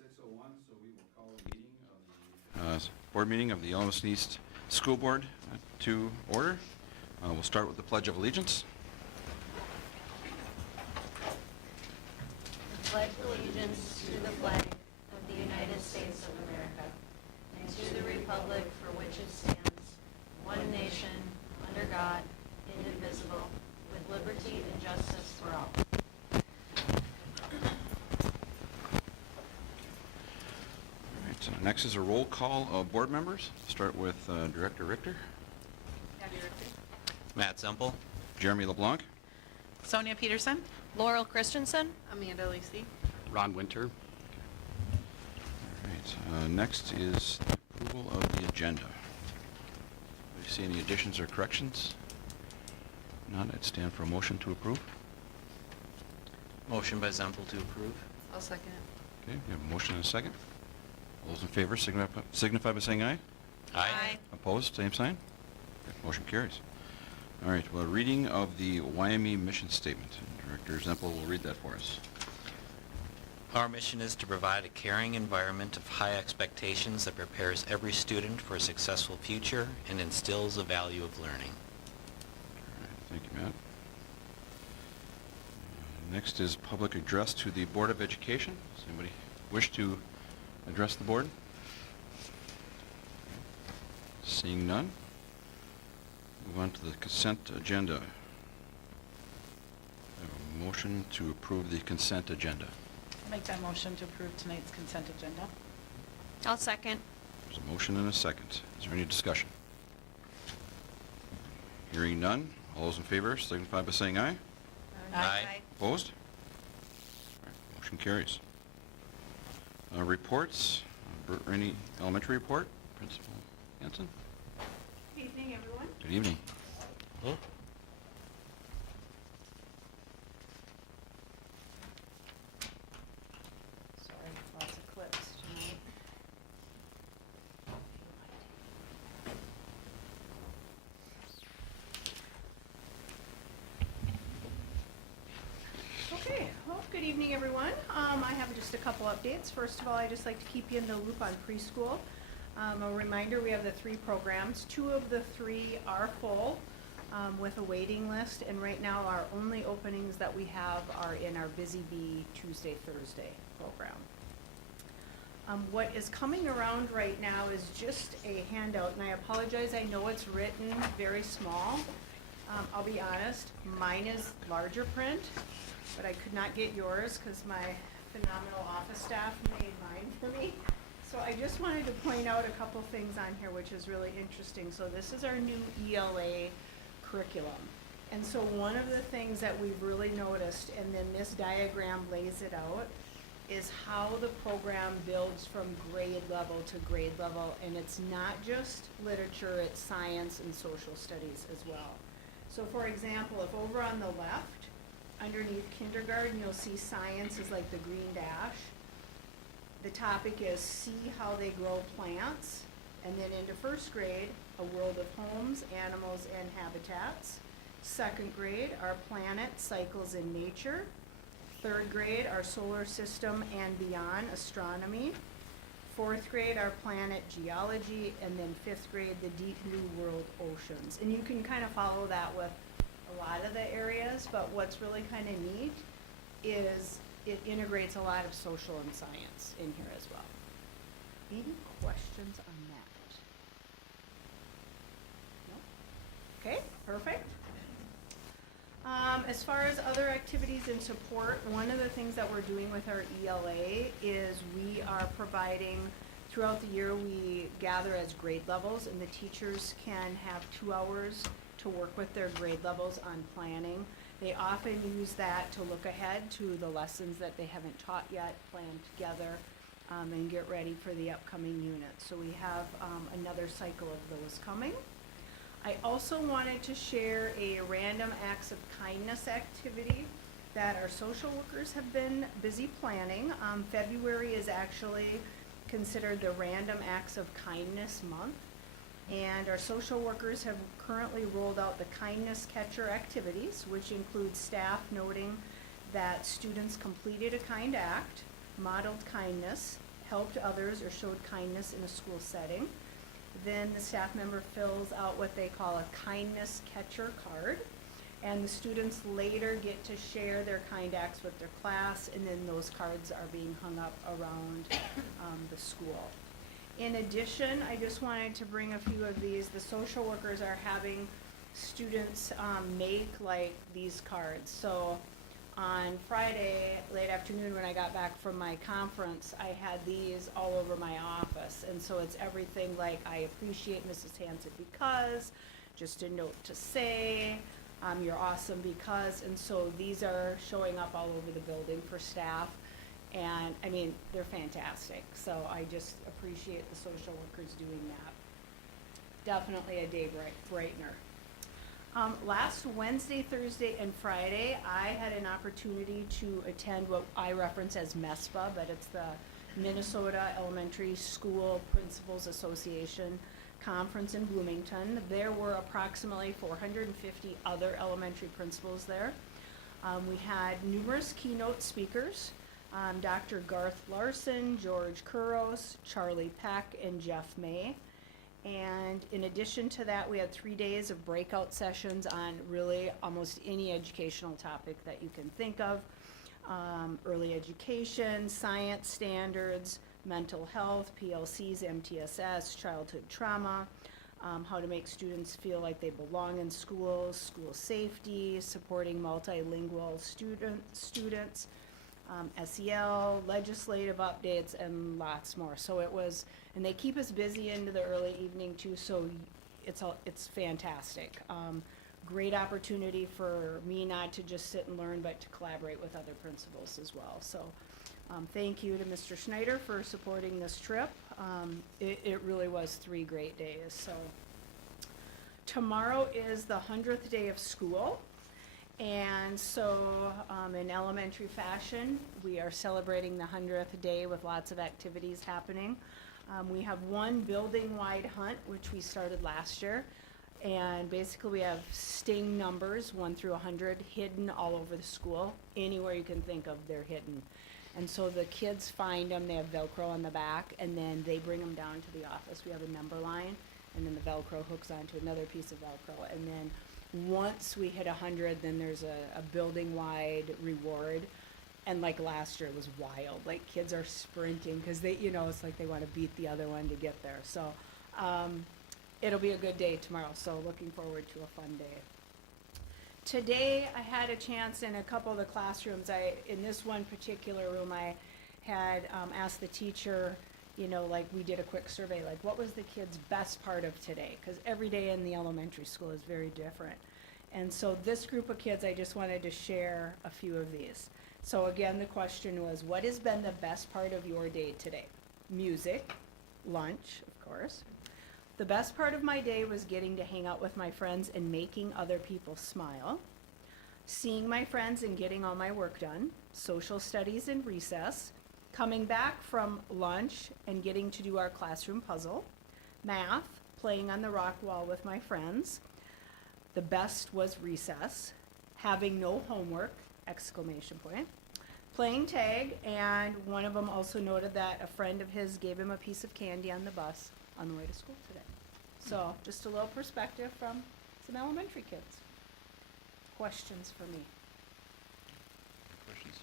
6:01, so we will call the meeting of the board meeting of the Yellowstone East School Board to order. We'll start with the Pledge of Allegiance. Pledge allegiance to the flag of the United States of America and to the republic for which it stands, one nation, under God, indivisible, with liberty and justice for all. All right, next is a roll call of board members. Start with Director Richter, Abby Richter. Matt Semple. Jeremy LeBlanc, Sonia Peterson. Laurel Christensen. Amanda Lacey. Ron Winter. All right, next is the approval of the agenda. Do you see any additions or corrections? None. I'd stand for a motion to approve. Motion by Semple to approve. I'll second. Okay, we have a motion and a second. All those in favor signify by saying aye. Aye. Opposed, same sign. Okay, motion carries. All right, well, reading of the YME mission statement. Director Semple will read that for us. Our mission is to provide a caring environment of high expectations that prepares every student for a successful future and instills the value of learning. All right, thank you, Matt. Next is public address to the Board of Education. Does anybody wish to address the board? Seeing none. Move on to the consent agenda. I have a motion to approve the consent agenda. I'll make that motion to approve tonight's consent agenda. I'll second. There's a motion and a second. Is there any discussion? Hearing none. All those in favor signify by saying aye. Aye. Opposed? All right, motion carries. Reports. Burt Rainey Elementary Report. Principal Hanson. Good evening, everyone. Good evening. Sorry, lots of clips tonight. Okay, well, good evening, everyone. I have just a couple updates. First of all, I'd just like to keep you in the loop on preschool. A reminder, we have the 3 programs. 2 of the 3 are full with a waiting list, and right now our only openings that we have are in our Busy Bee Tuesday, Thursday program. What is coming around right now is just a handout, and I apologize, I know it's written very small. I'll be honest, mine is larger print, but I could not get yours because my phenomenal office staff made mine for me. So I just wanted to point out a couple things on here which is really interesting. So this is our new ELA curriculum. And so one of the things that we've really noticed, and then this diagram lays it out, is how the program builds from grade level to grade level. And it's not just literature, it's science and social studies as well. So for example, if over on the left, underneath kindergarten, you'll see science is like the green dash. The topic is see how they grow plants. And then into first grade, a world of homes, animals, and habitats. Second grade, our planet, cycles in nature. Third grade, our solar system and beyond, astronomy. Fourth grade, our planet, geology. And then 5th grade, the deep new world, oceans. And you can kind of follow that with a lot of the areas, but what's really kind of neat is it integrates a lot of social and science in here as well. Any questions on that? No? Okay, perfect. As far as other activities and support, one of the things that we're doing with our ELA is we are providing, throughout the year, we gather as grade levels, and the teachers can have 2 hours to work with their grade levels on planning. They often use that to look ahead to the lessons that they haven't taught yet, plan together, and get ready for the upcoming units. So we have another cycle of those coming. I also wanted to share a random acts of kindness activity that our social workers have been busy planning. February is actually considered the Random Acts of Kindness month. And our social workers have currently rolled out the Kindness Catcher activities, which include staff noting that students completed a kind act, modeled kindness, helped others, or showed kindness in a school setting. Then the staff member fills out what they call a kindness catcher card. And the students later get to share their kind acts with their class, and then those cards are being hung up around the school. In addition, I just wanted to bring a few of these. The social workers are having students make like these cards. So on Friday, late afternoon, when I got back from my conference, I had these all over my office. And so it's everything like, I appreciate Mrs. Hanson because, just a note to say, you're awesome because, and so these are showing up all over the building for staff. And I mean, they're fantastic. So I just appreciate the social workers doing that. Definitely a day brightener. Last Wednesday, Thursday, and Friday, I had an opportunity to attend what I reference as MESPA, but it's the Minnesota Elementary School Principals Association Conference in Bloomington. There were approximately 450 other elementary principals there. We had numerous keynote speakers, Dr. Garth Larson, George Kuros, Charlie Peck, and Jeff May. And in addition to that, we had 3 days of breakout sessions on really almost any educational topic that you can think of. Early education, science standards, mental health, PLCs, MTSS, childhood trauma, how to make students feel like they belong in schools, school safety, supporting multilingual students, SEL, legislative updates, and lots more. So it was, and they keep us busy into the early evening too, so it's fantastic. Great opportunity for me not to just sit and learn, but to collaborate with other principals as well. So thank you to Mr. Schneider for supporting this trip. It really was 3 great days. So tomorrow is the 100th day of school. And so in elementary fashion, we are celebrating the 100th day with lots of activities happening. We have one building-wide hunt, which we started last year. And basically we have sting numbers, 1 through 100, hidden all over the school. Anywhere you can think of, they're hidden. And so the kids find them, they have Velcro on the back, and then they bring them down to the office. We have a number line, and then the Velcro hooks onto another piece of Velcro. And then once we hit 100, then there's a building-wide reward. And like last year, it was wild. Like kids are sprinting because they, you know, it's like they want to beat the other one to get there. So it'll be a good day tomorrow. So looking forward to a fun day. Today, I had a chance in a couple of the classrooms. In this one particular room, I had asked the teacher, you know, like we did a quick survey, like what was the kid's best part of today? Because every day in the elementary school is very different. And so this group of kids, I just wanted to share a few of these. So again, the question was, what has been the best part of your day today? Music, lunch, of course. The best part of my day was getting to hang out with my friends and making other people smile. Seeing my friends and getting all my work done. Social studies in recess. Coming back from lunch and getting to do our classroom puzzle. Math, playing on the rock wall with my friends. The best was recess. Having no homework, exclamation point. Playing tag, and one of them also noted that a friend of his gave him a piece of candy on the bus on the way to school today. So just a little perspective from some elementary kids. Questions for me? Questions?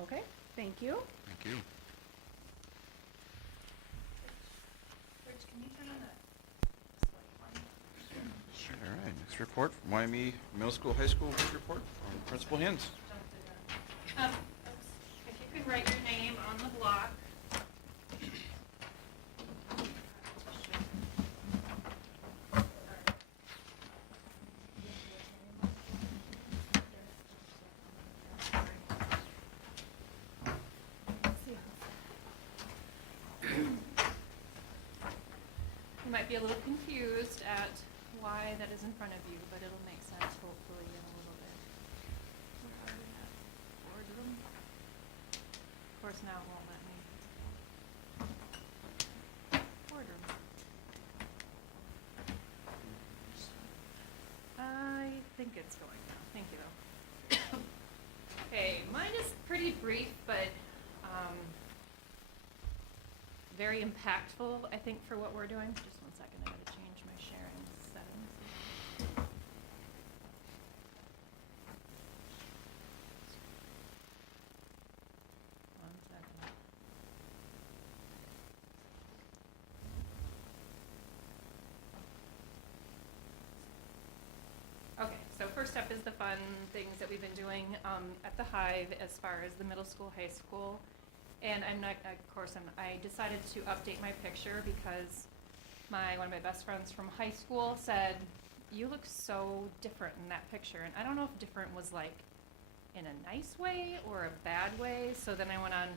Okay, thank you. Thank you. Rich, can you turn on that? All right, next report from Wyoming Middle School, High School Board report from Principal Hins. If you could write your name on the block. You might be a little confused at why that is in front of you, but it'll make sense hopefully in a little bit. Where are we at? Boardroom? Of course, now it won't let me. Boardroom. I think it's going now. Thank you, though. Okay, mine is pretty brief, but very impactful, I think, for what we're doing. Just one second, I gotta change my sharing settings. One second. Okay, so first up is the fun things that we've been doing at the Hive as far as the middle school, high school. And I decided to update my picture because one of my best friends from high school said, "You look so different in that picture." And I don't know if different was like in a nice way or a bad way. So then I went on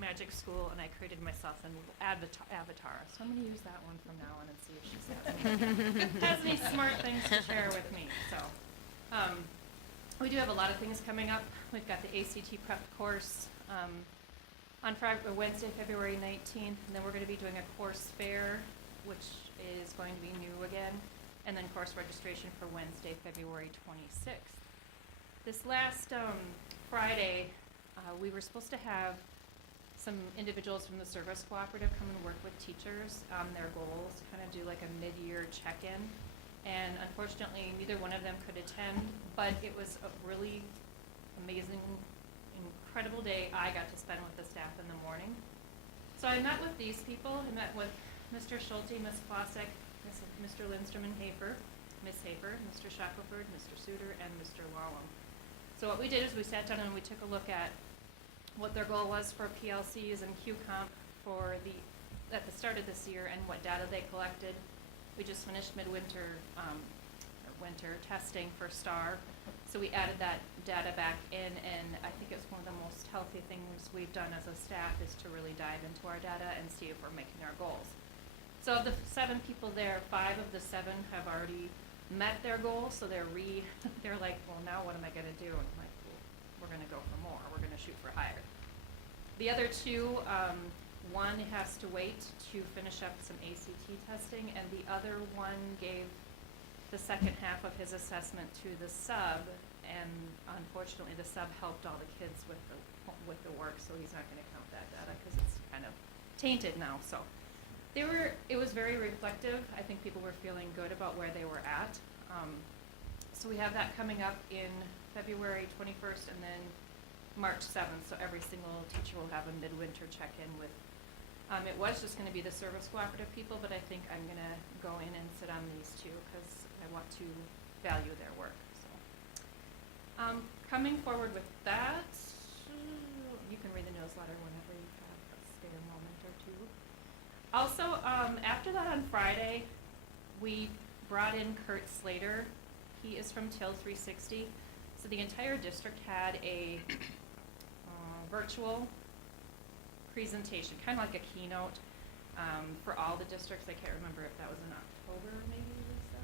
Magic School and I created myself an avatar. So I'm going to use that one from now on and see if she has any smart things to share with me. So we do have a lot of things coming up. We've got the ACT prep course on Wednesday, February 19th, and then we're going to be doing a course fair, which is going to be new again, and then course registration for Wednesday, February 26th. This last Friday, we were supposed to have some individuals from the service cooperative come and work with teachers on their goals, kind of do like a mid-year check-in. And unfortunately, neither one of them could attend, but it was a really amazing, incredible day I got to spend with the staff in the morning. So I met with these people. I met with Mr. Schulte, Ms. Klosek, Mr. Lindstrom and Hafer, Ms. Hafer, Mr. Shackelford, Mr. Suter, and Mr. Wallum. So what we did is we sat down and we took a look at what their goal was for PLCs and QComp at the start of this year and what data they collected. We just finished midwinter winter testing for STAR, so we added that data back in, and I think it's one of the most healthy things we've done as a staff is to really dive into our data and see if we're making our goals. So of the 7 people there, 5 of the 7 have already met their goals, so they're like, well, now what am I going to do? And I'm like, well, we're going to go for more. We're going to shoot for higher. The other 2, one has to wait to finish up some ACT testing, and the other one gave the second half of his assessment to the sub, and unfortunately the sub helped all the kids with the work, so he's not going to count that data because it's kind of tainted now. So it was very reflective. I think people were feeling good about where they were at. So we have that coming up in February 21st and then March 7th. So every single teacher will have a midwinter check-in with. It was just going to be the service cooperative people, but I think I'm going to go in and sit on these 2 because I want to value their work. So, coming forward with that, you can read the newsletter whenever you have a spare moment or 2. Also, after that on Friday, we brought in Kurt Slater. He is from Till 360. So the entire district had a virtual presentation, kind of like a keynote for all the districts. I can't remember if that was in October, maybe, Lisa?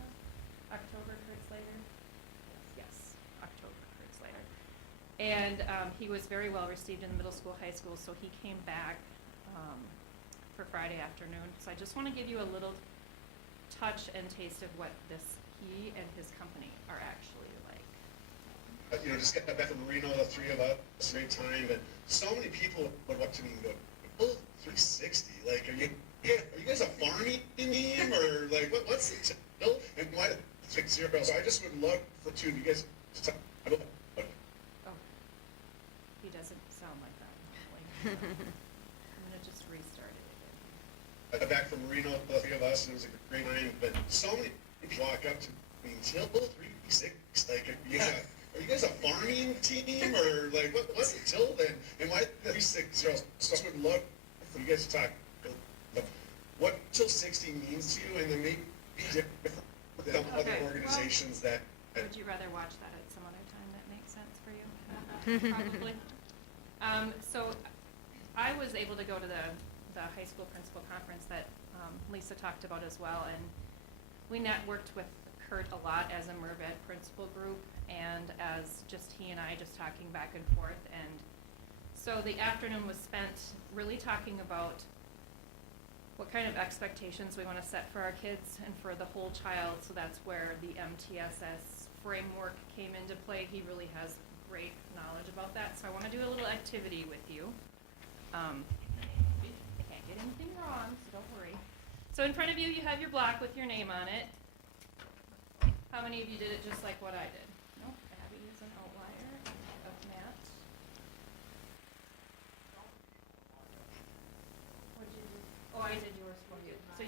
October, Kurt Slater? Yes, October, Kurt Slater. And he was very well received in the middle school, high school, so he came back for Friday afternoon. So I just want to give you a little touch and taste of what he and his company are actually like. Just got back from Reno, the 3 of us, great time, and so many people would look to me and go, "Oh, 360, like, are you guys a farming team, or like, what's it, and why 60?" So I just would love for 2 of you guys to talk about it. Oh, he doesn't sound like that. I'm gonna just restart it again. Back from Reno, the 3 of us, and it was a great time, but so many people walk up to me and say, "Oh, 360, like, are you guys a farming team, or like what's the Till then? And why 360? So I would love for you guys to talk about what Till 60 means to you, and then maybe different than other organizations that. Would you rather watch that at some other time that makes sense for you? Probably. So I was able to go to the high school principal conference that Lisa talked about as well, and we networked with Kurt a lot as a Mervet principal group, and as just he and I just talking back and forth. And so the afternoon was spent really talking about what kind of expectations we want to set for our kids and for the whole child. So that's where the MTSS framework came into play. He really has great knowledge about that. So I want to do a little activity with you. I can't get anything So in front of you, you have your block with your name on it. How many of you did it just like what I did? Nope, Abby is an outlier of Matt. What'd you do? Oh, I did yours for you. So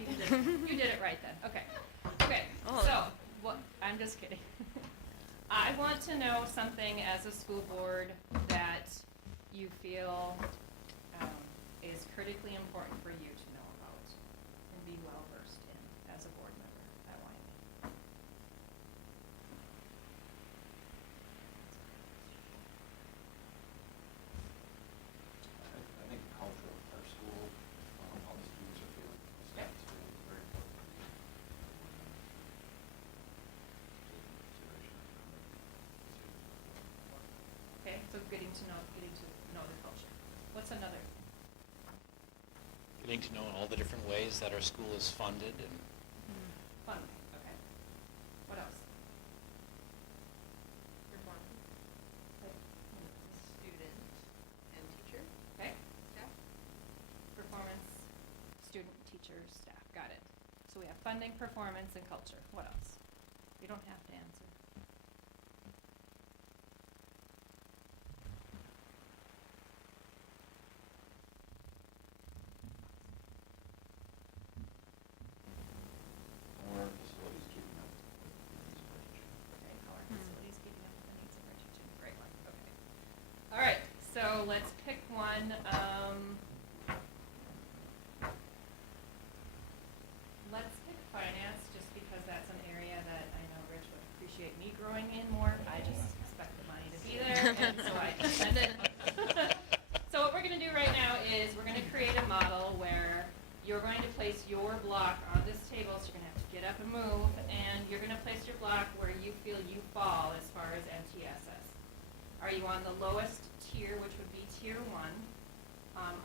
you did it right then. Okay. Okay. Oh. So, what? I'm just kidding. I want to know something as a school board that you feel is critically important for you to know about and be well versed in as a board member at Wyoming. I think the culture of our school, how the students are feeling, the Yep. staff's feeling is very important. Okay, so getting to know the culture. What's another? Getting to know all the different ways that our school is funded and Fun. Okay. What else? Performance. Okay. Student and teacher, Okay. staff. Performance, student, teachers, staff. Got it. So we have funding, performance, and culture. What else? You don't have to answer. Our facilities keeping up with the needs of our teaching. Okay, how are facilities keeping up with the needs of our teaching? Great one, okay. All right, so let's pick one. Let's pick finance, just because that's an area that I know Rich would appreciate me growing in more. I just expect the money to be there, and so I just send it. So what we're gonna do right now is, we're gonna create a model where you're going to place your block on this table, so you're gonna have to get up and move, and you're gonna place your block where you feel you fall as far as MTSS. Are you on the lowest tier, which would be tier 1?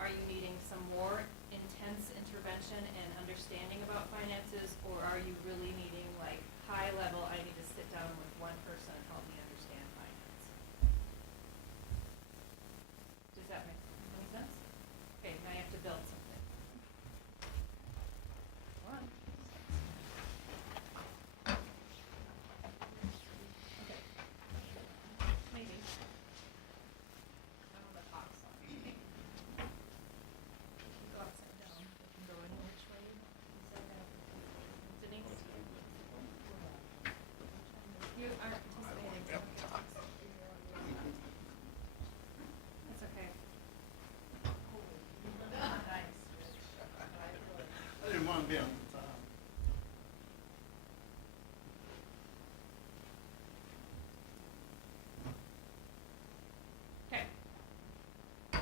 Are you needing some more intense intervention and understanding about finances, or are you really needing like high level, I need to sit down with one person and help me understand finance? Does that make any sense? Okay, now you have to build something. One. Okay. Maybe. I don't know the box on me. Go upside down. It can go any which way you want. Upside down. Denise? You aren't participating. It's okay. Nice. I didn't want to be on the top. Okay. Job,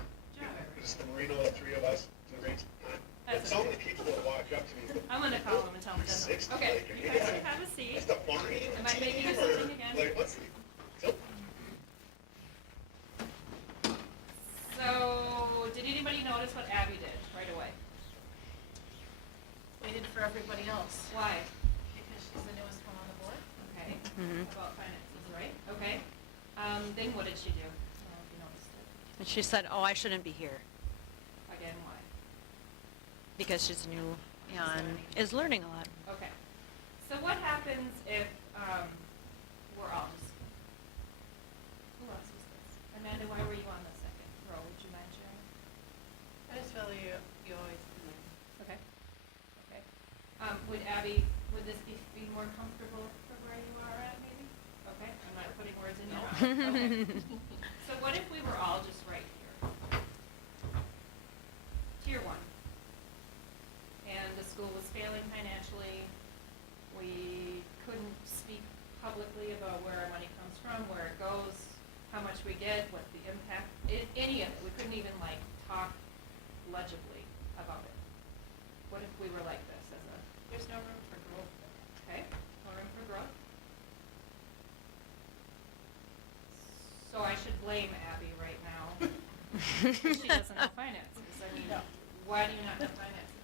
everybody. Just the Marino, the three of us, the great time. And That's so okay. many people that walk up to me. I'm gonna call them and tell them to. 360, Okay, like, are you you guys guys- can have a seat. Is the farming Am I making team, you something or, again? like, what's so, So, did anybody notice what Abby did right away? Waited for everybody else, Why? because she's the newest one on the board. Okay, about finances, right? Okay. Then what did she do? I don't know if you noticed it. And she said, "Oh, I shouldn't be here," Again, why? because she's new and is learning a lot. Okay. So what happens if, we're all just, who else is this? Amanda, why were you on the second row? Would you mind sharing? I just feel you always do that. Okay. Okay. Would Abby, would this be more comfortable for where you are at, maybe? Okay, I'm not putting words in your mouth. Okay. So what if we were all just right here? Tier 1. And the school was failing financially. We couldn't speak publicly about where our money comes from, where it goes, how much we get, what the impact, any of it. We couldn't even like talk legibly about it. What if we were like this as a, there's no room for growth. Okay, no room for growth. So I should blame Abby right now. She doesn't know finances. I mean, why do you not know finances?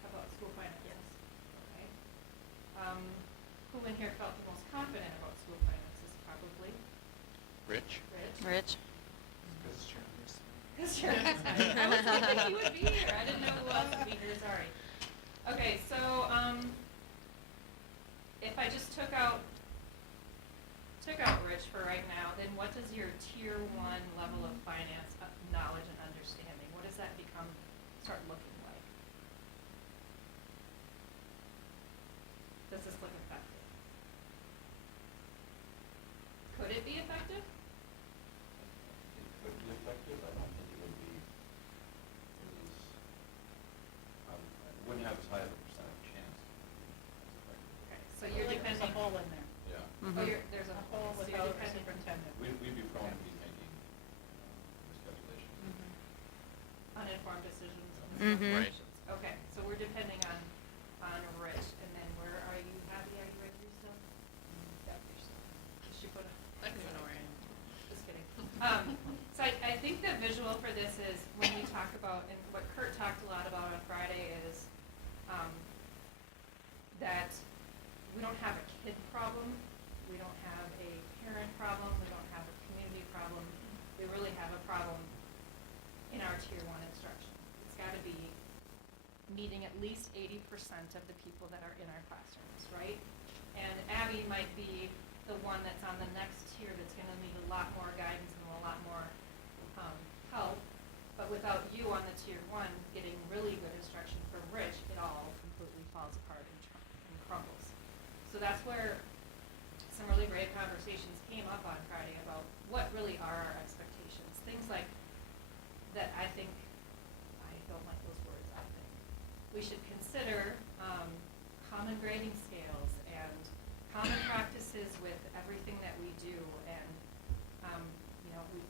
How about school finances? Okay. Who in here felt the most confident about school finances? Probably Rich? Rich. Rich? Because it's Chairman. Because you're, I was hoping he would be here. I didn't know who else would be here, sorry. Okay, so, if I just took out Rich for right now, then what does your tier 1 level of finance knowledge and understanding, what does that start looking like? Does this look effective? Could it be effective? It could be effective, I don't think it would be as, it wouldn't have as high of a percentage chance as effective. Okay, so you're Like there's depending. a hole in there. Yeah, Oh, there's a Hole so you're without a depending. superintendent. we'd be prone to be making miscalculations. Uninformed decisions and Mhm. Right. decisions. Okay, so we're depending on Rich, and then where are you, Abby, are you ready for yourself? Yep, yourself. She put a. I don't even know where I am. Just kidding. So I think the visual for this is when we talk about, and what Kurt talked a lot about on Friday is, that we don't have a kid problem, we don't have a parent problem, we don't have a community problem. We really have a problem in our tier 1 instruction. It's gotta be meeting at least 80% of the people that are in our classrooms, right? And Abby might be the one that's on the next tier that's gonna need a lot more guidance and a lot more help. But without you on the tier 1 getting really good instruction from Rich, it all completely falls apart and crumbles. So that's where some really great conversations came up on Friday about what really are our expectations. Things like that I think, I don't like those words, I think. We should consider common grading scales and common practices with everything that we do. And,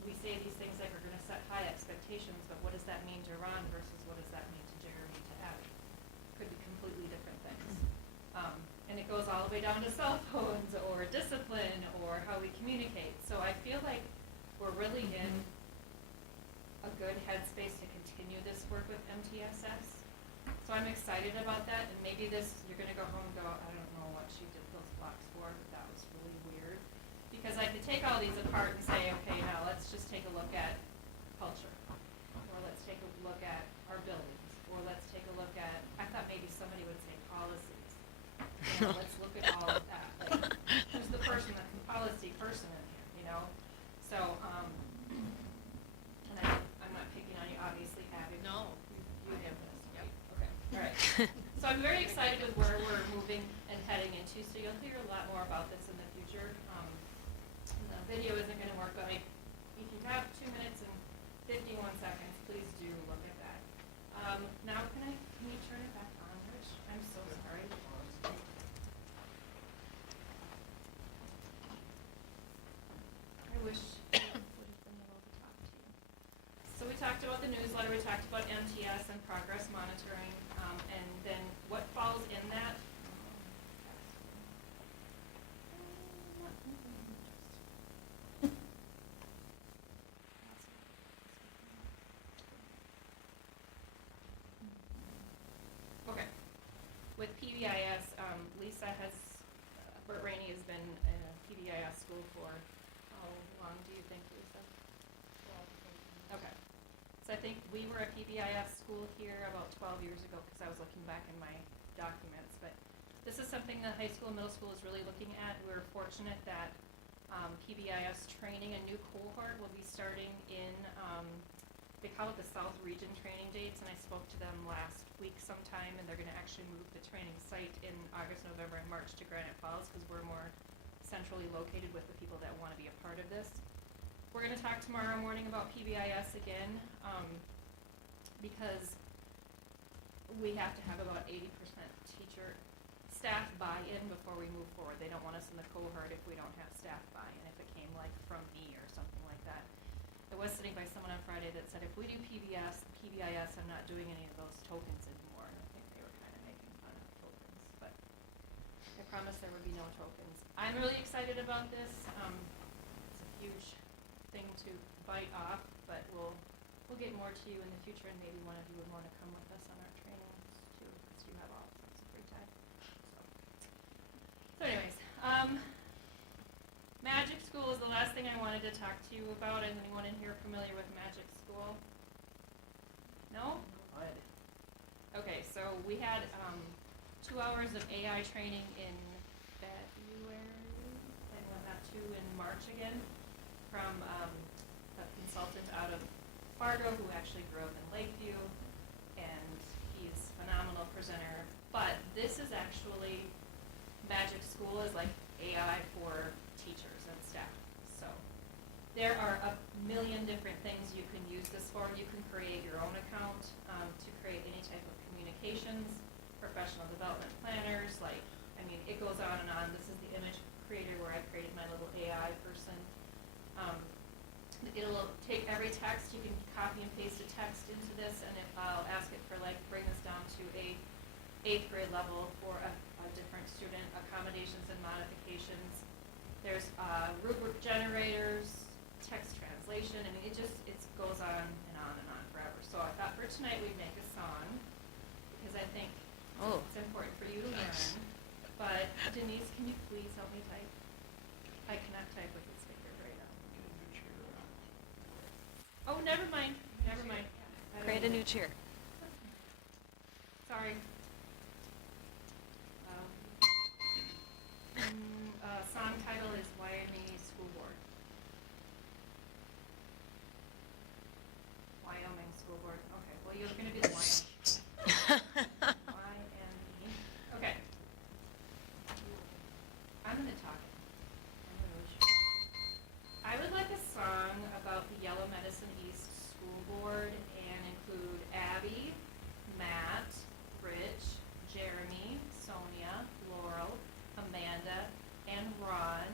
we say these things like we're going to set high expectations, but what does that mean to Ron versus what does that mean to Jeremy, to Abby? Could be completely different things. And it goes all the way down to cell phones or discipline or how we communicate. So I feel like we're really in a good headspace to continue this work with MTSS. So I'm excited about that, and maybe you're gonna go home and go, I don't know what she did those blocks for, but that was really weird. Because I could take all these apart and say, okay, now let's just take a look at culture, or let's take a look at our buildings, or let's take a look at, I thought maybe somebody would say policies. Let's look at all of that. Like, who's the policy person in here, So, and I'm not picking on you, obviously, Abby. No. You have this. Yep. Okay, all right. So I'm very excited with where we're moving and heading into, so you'll hear a lot more about this in the future. The video isn't gonna work, but if you have 2 minutes and 51 seconds, please do look at that. Now can you turn it back on, Rich? I'm so sorry. I wish I would have been able to talk to you. So we talked about the newsletter, we talked about MTS and progress monitoring, and then what falls in that. Okay. With PBIS, Lisa Bert Rainey has been in a PBIS school for how long do you think, Lisa? Okay. So I think we were a PBIS school here about 12 years ago, because I was looking back in my documents. But this is something that high school and middle school is really looking at. We're fortunate that PBIS training, a new cohort, will be starting in, they call it the South Region training dates, and I spoke to them last week sometime, and they're going to actually move the training site in August, November, and March to Granite Falls, because we're more centrally located with the people that want to be a part of this. We're going to talk tomorrow morning about PBIS again, because we have to have about 80% staff buy-in before we move forward. They don't want us in the cohort if we don't have staff buy-in, if it came like from me or something like that. I was sitting by someone on Friday that said, if we do PBIS, I'm not doing any of those tokens anymore. And I think they were kind of making fun of tokens, but I promised there would be no tokens. I'm really excited about this. It's a huge thing to bite off, but we'll get more to you in the future, and maybe one of you would want to come with us on our trainings too, because you have all sorts of free time. So anyways, Magic School is the last thing I wanted to talk to you about. Is anyone in here familiar with Magic School? No? Okay, so we had 2 hours of AI training in February, and went that to in March again, from a consultant out of Fargo who actually grew up in Lakeview, and he's a phenomenal presenter. But this is actually, Magic School is like AI for teachers and staff. So there are a million different things you can use this for. You can create your own account to create any type of communications, professional development planners, like, I mean, it goes on and on. This is the image creator where I created my little AI person. It'll take every text, you can copy and paste a text into this, and if I'll ask it for, like, bring this down to a 8th grade level for a different student, accommodations and modifications. There's rubric generators, text translation. I mean, it goes on and on and on forever. So I thought for tonight we'd make a song, because I think it's important for you to learn. But Denise, can you please help me type? I cannot type with this finger right now. Oh, never mind. Never mind. Create a new cheer. Sorry. Song title is Wyoming School Board. Wyoming School Board. Okay, well, you're going to be the Wyoming. YME. Okay. I'm going to talk. I would like a song about the Yellow Medicine East School Board and include Abby, Matt, Rich, Jeremy, Sonia, Laurel, Amanda, and Ron.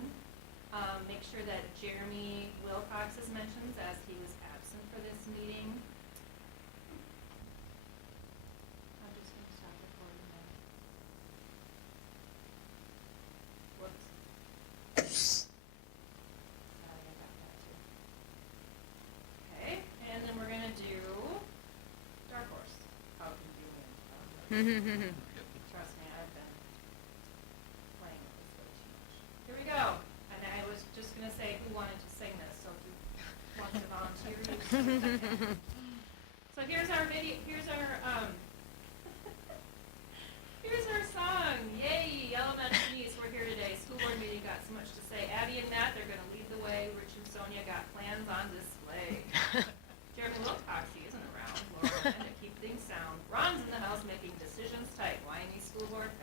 Make sure that Jeremy Wilcox is mentioned as he was absent for this meeting. I'm just going to stop recording now. Whoops. I got that too. Okay, and then we're going to do Dark Horse. How can you win? Trust me, I've been playing with this way too much. Here we go. And I was just going to say who wanted to sing this, so if you want to volunteer, you can. So here's our video, here's our song. Yay, Yellow Medicine East, we're here today. School board meeting got so much to say. Abby and Matt, they're going to lead the way. Rich and Sonia got plans on display. Jeremy Wilcox, he isn't around. Laura and to keep things sound. Ron's in the house making decisions tight. Wyoming School Board,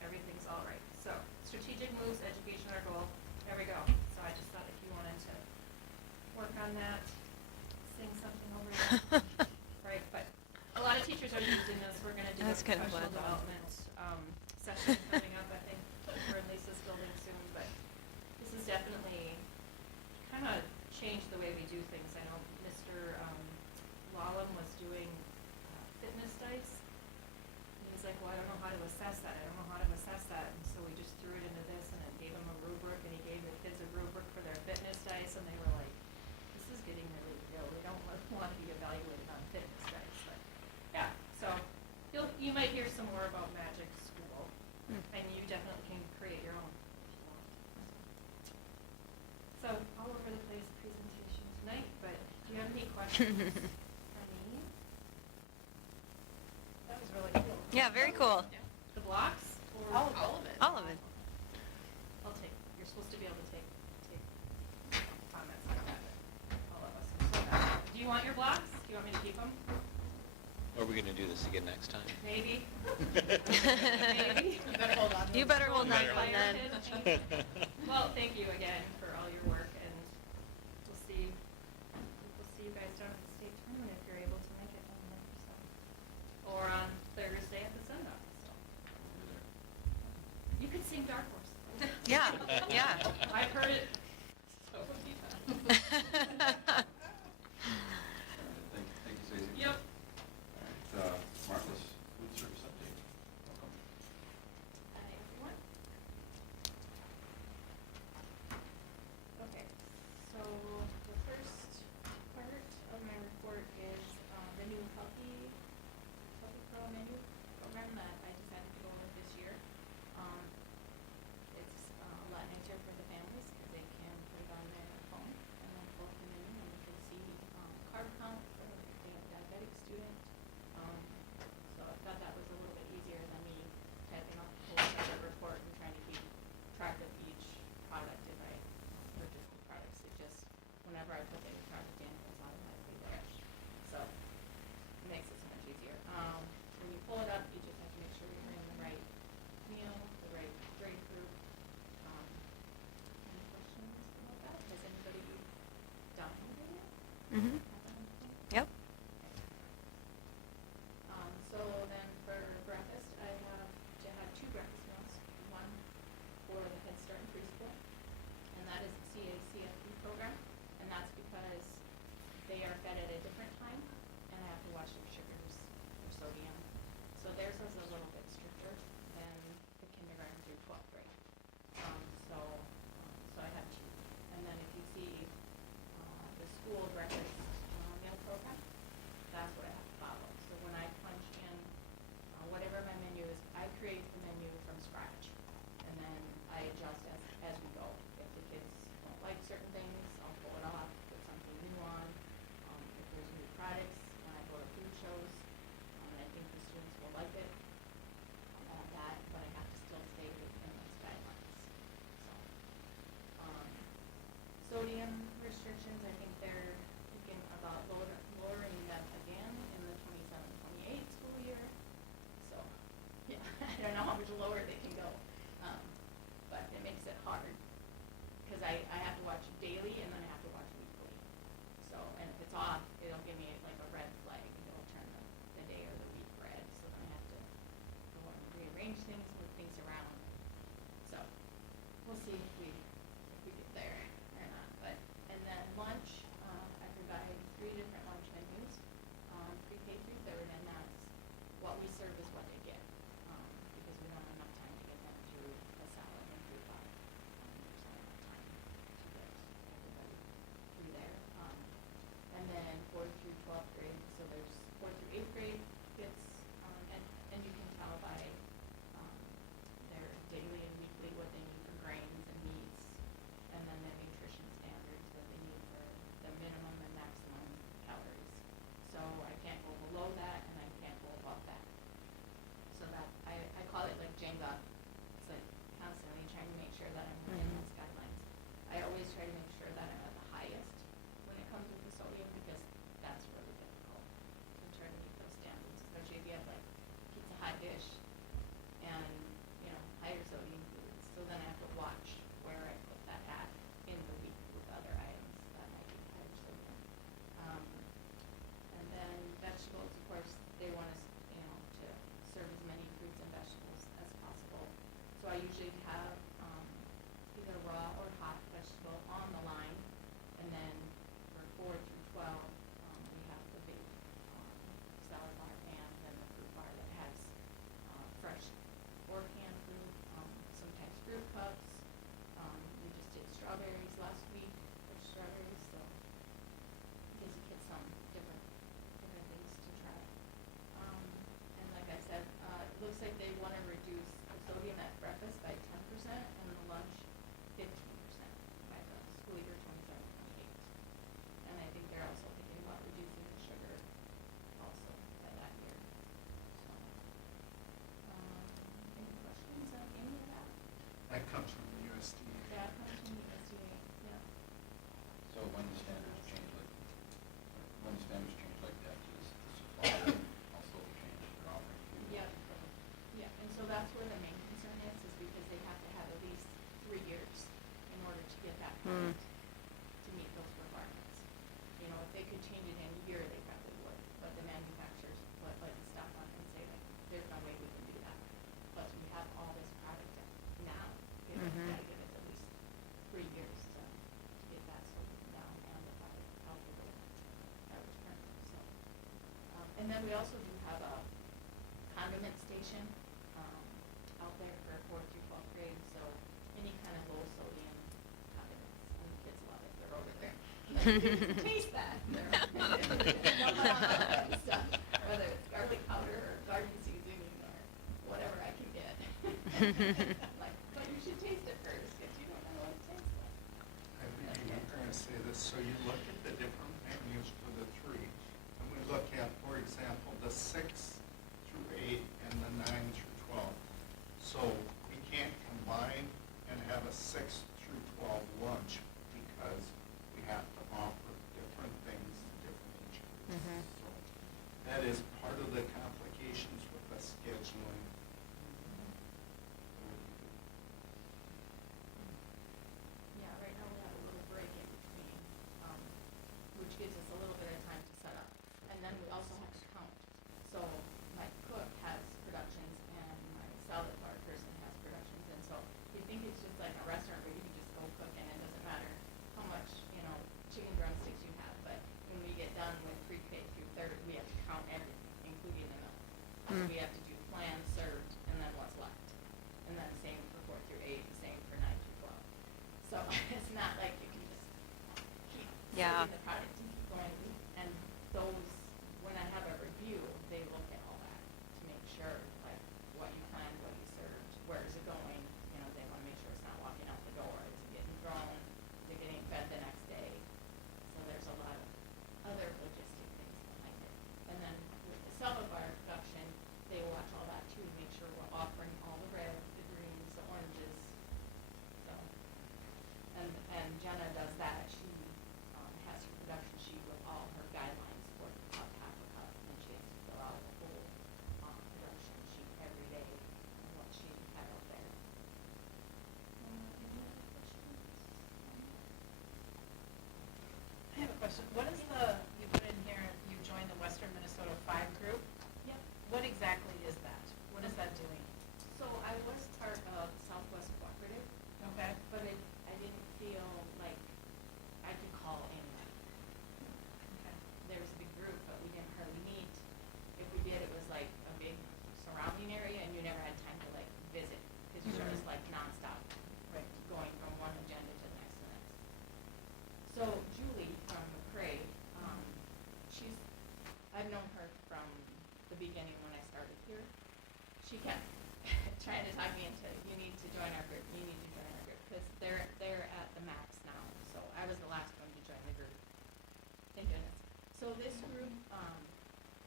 everything's all right. So, strategic moves, education our goal. There we go. So I just thought if you wanted to work on that, sing something over there. Right, but a lot of teachers are using this. We're going to do a That's kind of professional fun. development session coming up, I think, we're in Lisa's building soon. But this has definitely kind of changed the way we do things. I know Mr. Lallam was doing fitness dice. And he's like, well, I don't know how to assess that. And so we just threw it into this and then gave him a rubric, and he gave the kids a rubric for their fitness dice, and they were like, this is getting really real. We don't want to be evaluated on fitness dice. But yeah, so you might hear some more about Magic School, and you definitely can create your own if you want. So all over the place presentation tonight, but do you have any questions for me? That was really cool. Yeah, very cool. The blocks? Or All of it. All of it. I'll take, you're supposed to be able to take comments like that, all of us. Do you want your blocks? Do you want me to keep them? Are we going to do this again next time? Maybe. Maybe. You better hold on. You better hold on Better to Fire them pit. then. Well, thank you again for all your work, and we'll see you guys down at the state tournament if you're able to make it on there, so. Or on Thursday at the send-off, so. You could sing Dark Horse. Yeah, yeah. I've heard it, so it would be fun. Thank you, Stacey. Yep. All right, Martha's food service update. Welcome. Hi, everyone. sure that I'm within those guidelines. I always try to make sure that I'm at the highest when it comes with the sodium, because that's really difficult to try to meet those standards, especially if you have like pizza high dish and, you know, higher sodium foods. So then I have to watch where I put that at in the week with other items that might be higher sodium. And then vegetables, of course, they want us, you know, to serve as many fruits and vegetables as possible. So I usually have either raw or hot vegetable on the line. And then for 4 through 12, we have the big salad bar and then the fruit bar that has fresh or canned fruit, sometimes fruit cups. We just did strawberries last week, fresh strawberries, so gives the kids some different things to try. And like I said, it looks like they want to reduce the sodium at breakfast by 10% and the lunch 15% by the school year 27-28. And I think they're also thinking about reducing the sugar also by that year. So, any questions on any of that? That comes from the USD. Yeah, it comes from the SUA, yeah. So when the standards change like that, does the supplier also change their offering too? Yeah, yeah, and so that's where the main concern is because they have to have at least 3 years in order to get that permit to meet those requirements. You know, if they could change it in a year, they probably would, but the manufacturers put like a stop on it and say like, there's no way we can do that. But we have all this product now, you know, we gotta give it at least 3 years to get that sorted down and the product out the door. That was permit, so. And then we also do have a condiment station out there for 4th through 12th grade, so any kind of low sodium condiments, and the kids love it, they're over there. Like, taste that. They're stuff, whether it's garlic powder or garden seasoning or whatever I can get. Like, but you should taste it first, if you don't know what it tastes like. I think I'm going to say this, so you look at the different menus for the three, and we look at, for example, the 6 through 8 and the 9 through 12. So we can't combine and have a 6 through 12 lunch because we have to offer different things to different age groups. So that is part of the complications with the scheduling. Yeah, right now we have a little break in between, which gives us a little bit of time to set up. And then we also have to count. So my cook has productions and my salad bar person has productions. And so you think it's just like a restaurant where you can just go cook and it doesn't matter how much, you know, chicken drumsticks you have. But when we get done with pre-K through 3rd, we have to count everything, including the milk. So we have to do planned, served, and then what's left. And then same for 4 through 8, the same for 9 through 12. So it's not like you can just keep Yeah. serving the product and keep going. And those, when I have a review, they look at all that to make sure, like, what you planned, what you served, where is it going? You know, they want to make sure it's not walking out the door. Is it getting thrown? Is it getting fed the next day? So there's a lot of other logistic things behind it. And then with the salad bar production, they watch all that too, make sure we're offering all the red, the greens, the oranges. So, and Jenna does that. She has her production sheet with all her guidelines for cup, half a cup, and then she has to fill out the whole production sheet every day and what she had out there. Any other questions? I have a question. What is the, you put in here, you joined the Western Minnesota 5 group. Yep. What exactly is that? What is that doing? So I was part of Southwest Cooperative, Okay. but I didn't feel like I could call anybody. Okay. There was a big group, but we didn't hardly meet. If we did, it was like a big surrounding area, and you never had time to like visit, because you're just like nonstop, Right. going from one agenda to the next to the next. So Julie from McCray, I've known her from the beginning when I started here. She kept trying to talk me into, you need to join our group, you need to join our group, because they're at the max now. So I was the last one to join the group. Thank goodness. So this group,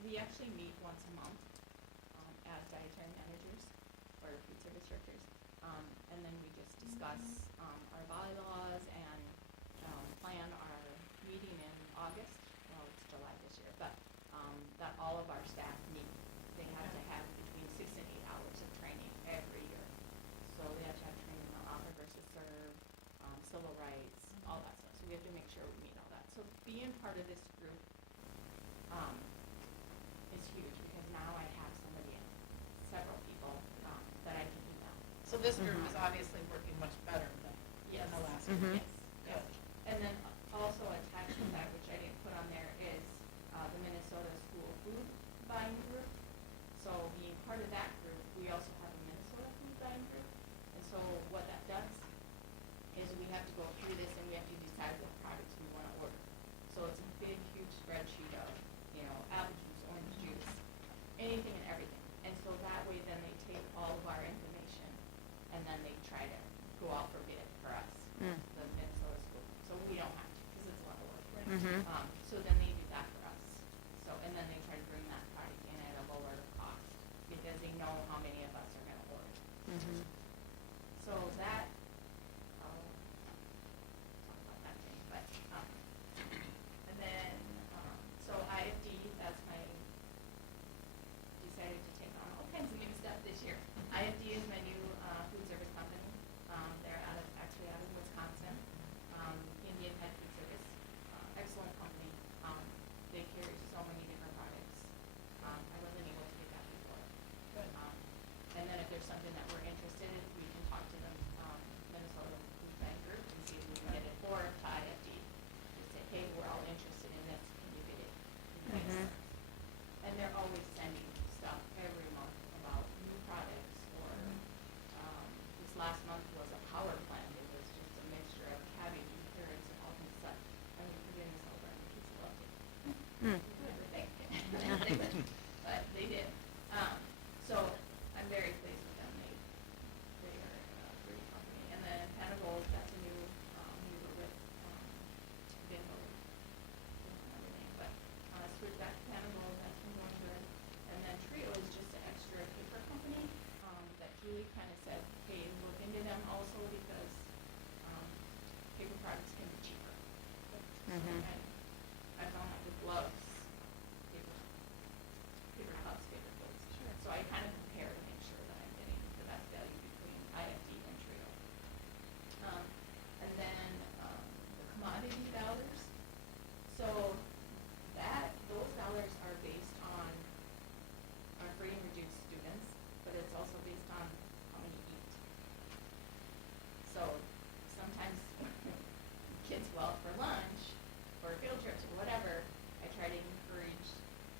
we actually meet once a month as dietary managers or food service directors. And then we just discuss, our bylaws and, plan our meeting in August, well, it's July this year, but, that all of our staff meet. They have to have between 6 and 8 hours of training every year. So they have to have training on offer versus serve, civil rights, all that stuff. So we have to make sure we meet all that. So being part of this group, is huge because now I have somebody, several people, that I can email. So this group is obviously working much better than Yes. the last group. Yes, yes. And then also attached to that, which I didn't put on there, is the Minnesota School Food Buying Group. So being part of that group, we also have a Minnesota Food Buying Group. And so what that does is we have to go through this and we have to decide what products we want to order. So it's a big, huge spreadsheet of, apple juice, orange juice, anything and everything. And so that way then they take all of our information and then they try to go out for bid for us, the Minnesota School. So we don't have to, because it's a lot of work. So then they do that for us. So, and then they try to bring that product in at a lower cost, because they know how many of us are gonna order. So that, I'll talk about that thing, but, and then, so IFD, that's my, decided to take on all kinds of new stuff this year. IFD is my new, food service company. They're actually out of Wisconsin, Indian Head Food Service, excellent company. They carry so many different products. I wasn't able to get that before. Good. And then if there's something that we're interested in, we can talk to the, Minnesota Food Bank Group and see if we can get it, or to IFD. Just say, hey, we're all interested in this, can you get it? And they're always sending stuff every month about new products, or, this last month was a power plant. It was just a mixture of cabbage and carrots and all this stuff. I mean, for goodness over, and the kids loved it. Never think. They would, but they did. So I'm very pleased with them. They are a great company. And then Panagold, that's a new, we were with, Bimbo, another name, but, switched back to Panagold, that's been going good. And then Trio is just an extra paper company, that Julie kind of said, hey, look into them also because, paper products can be cheaper. And I found that with gloves, paper cups, paper plates. So I kind of compare to make sure that I'm getting the best value between IFD and Trio. And then, the commodity dollars. So those dollars are based on our free and reduced students, but it's also based on how many eat. So sometimes kids go out for lunch, or field trips, or whatever, I try to encourage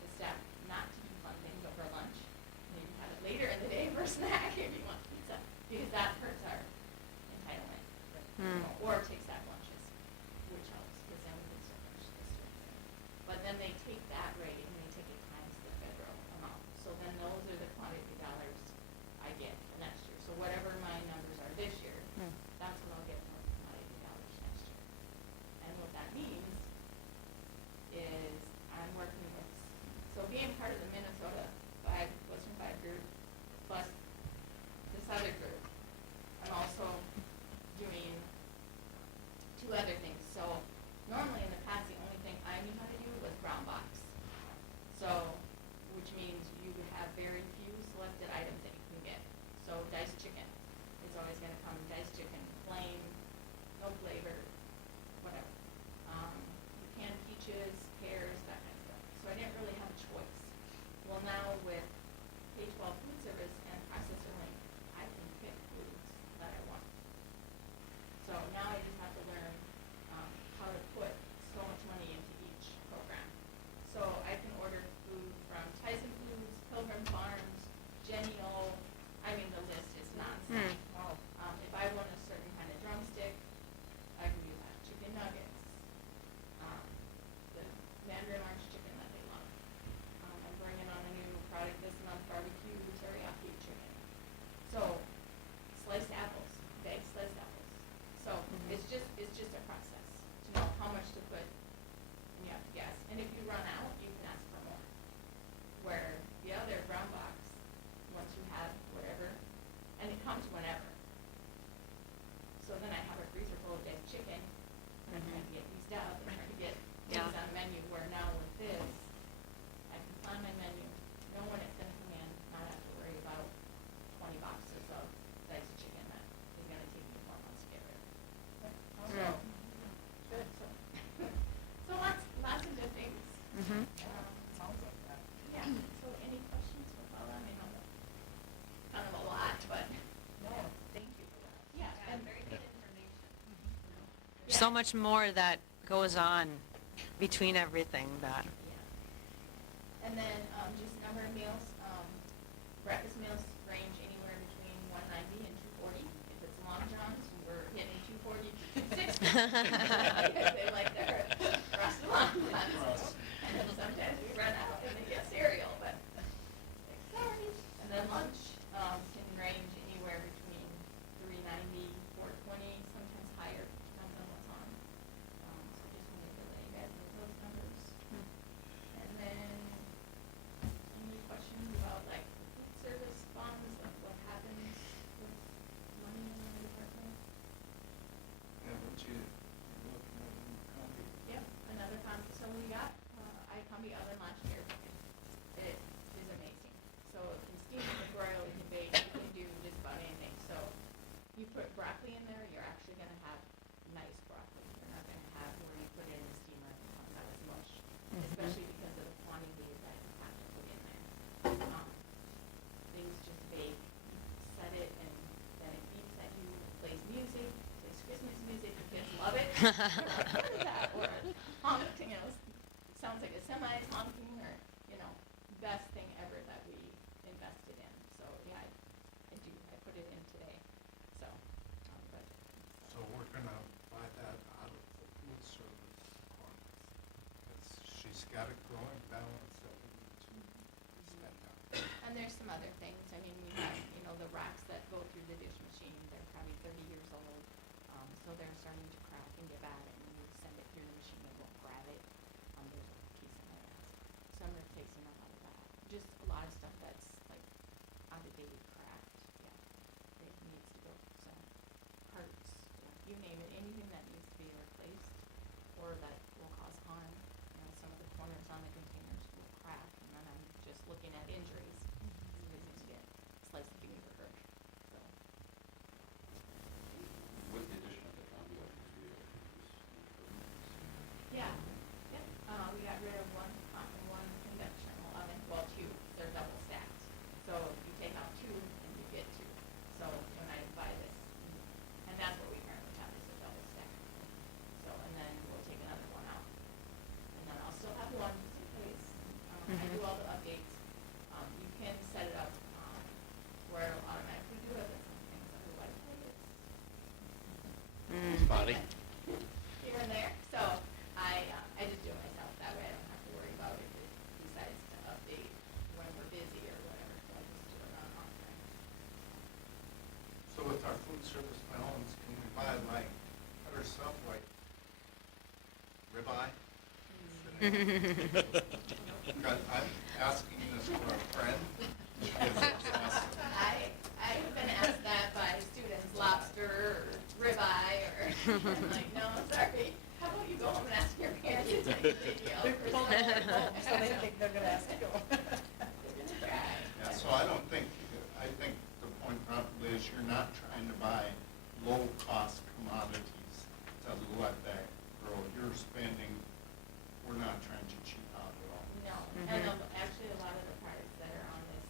the staff not to do fun things over lunch. Maybe have it later in the day for a snack if you want pizza, because that hurts our entitlement. Or take sack lunches, which helps, because then we can still finish the students in. But then they take that rate and they take it times the federal amount. So then those are the quantity dollars I get for next year. So whatever my numbers are this year, that's what I'll get for commodity dollars next year. And what that means is I'm working with, so being part of the Minnesota Western Five group, plus this other group, I'm also doing 2 other things. So normally in the past, the only thing I knew how to do was brown box. So, which means you have very few selected items that you can get. So diced chicken is always gonna come diced chicken, plain, no flavor, whatever. Canned peaches, pears, that kind of stuff. So I didn't really have a choice. so much more that goes on between everything that. Yeah. And then, just number of meals, breakfast meals range anywhere between 190 and 240. If it's Long John's, we're hitting 240 to 260. Because they like their crust Long John's. And then sometimes we run out and they get cereal, but, sorry. And then lunch, can range anywhere between 390, 420, sometimes higher, depends on what's on. So just wanted to let you guys know those numbers. And then, any questions about like the food service funds, like what happens with money in the department? Yeah, what you're looking at in the county. Yep, another facility we got, iCombi oven last year. It is amazing. So it can steam, it can broil, it can bake, it can do just about anything. So you put broccoli in there, you're actually gonna have nice broccoli. You're not gonna have where you put it in the steamer and it comes out as mush, especially because of the quantity that you have to put in there. Things just bake, you set it and then it beeps at you, plays music, plays Christmas music, the kids love it. What is that? Or honking, it sounds like a semi is honking, or, best thing ever that we invested in. So, yeah, I put it in today, so, but. So we're gonna buy that out of the food service department. Because she's got a growing balance that we need to spend on. And there's some other things, I mean, we have, the racks that go through the dish machine, they're probably 30 years old, so they're starting to crack and get bad, and when you send it through the machine, it won't grab it, there's a piece in there that's, some are tasting enough out of that, just a lot of stuff that's like out of date, cracked, yeah, it needs to go, so, parts, you name it, anything that needs to be replaced, or that will cause harm, some of the corners on the containers will crack, and then I'm just looking at injuries, it's easy to get sliced of finger hurt, so. With the addition of the combi ovens, we have Yeah, yep, we got rid of one conventional oven, well, two, they're double stacked. So you take out two and you get two. So when I buy this, and that's what we currently have, is a double stack. So, and then we'll take another one out. And then I'll still have one just in case. I do all the updates. You can set it up, where it'll automatically do it, but some things otherwise It's body. here and there. So I just do it myself. That way I don't have to worry about if it decides to update when we're busy or whatever. So I just do it on off time. So with our food service balance, can we buy like other stuff like ribeye? God, I'm asking this for a friend. Because it's awesome. I've been asked that by students, lobster or ribeye or, I'm like, no, sorry. How about you go home and ask your parents? It's actually So they think they're gonna ask you. Yeah, so I think the point probably is you're not trying to buy low-cost commodities to let that grow. You're spending, we're not trying to cheap out at all. No, and actually a lot of the products that are on this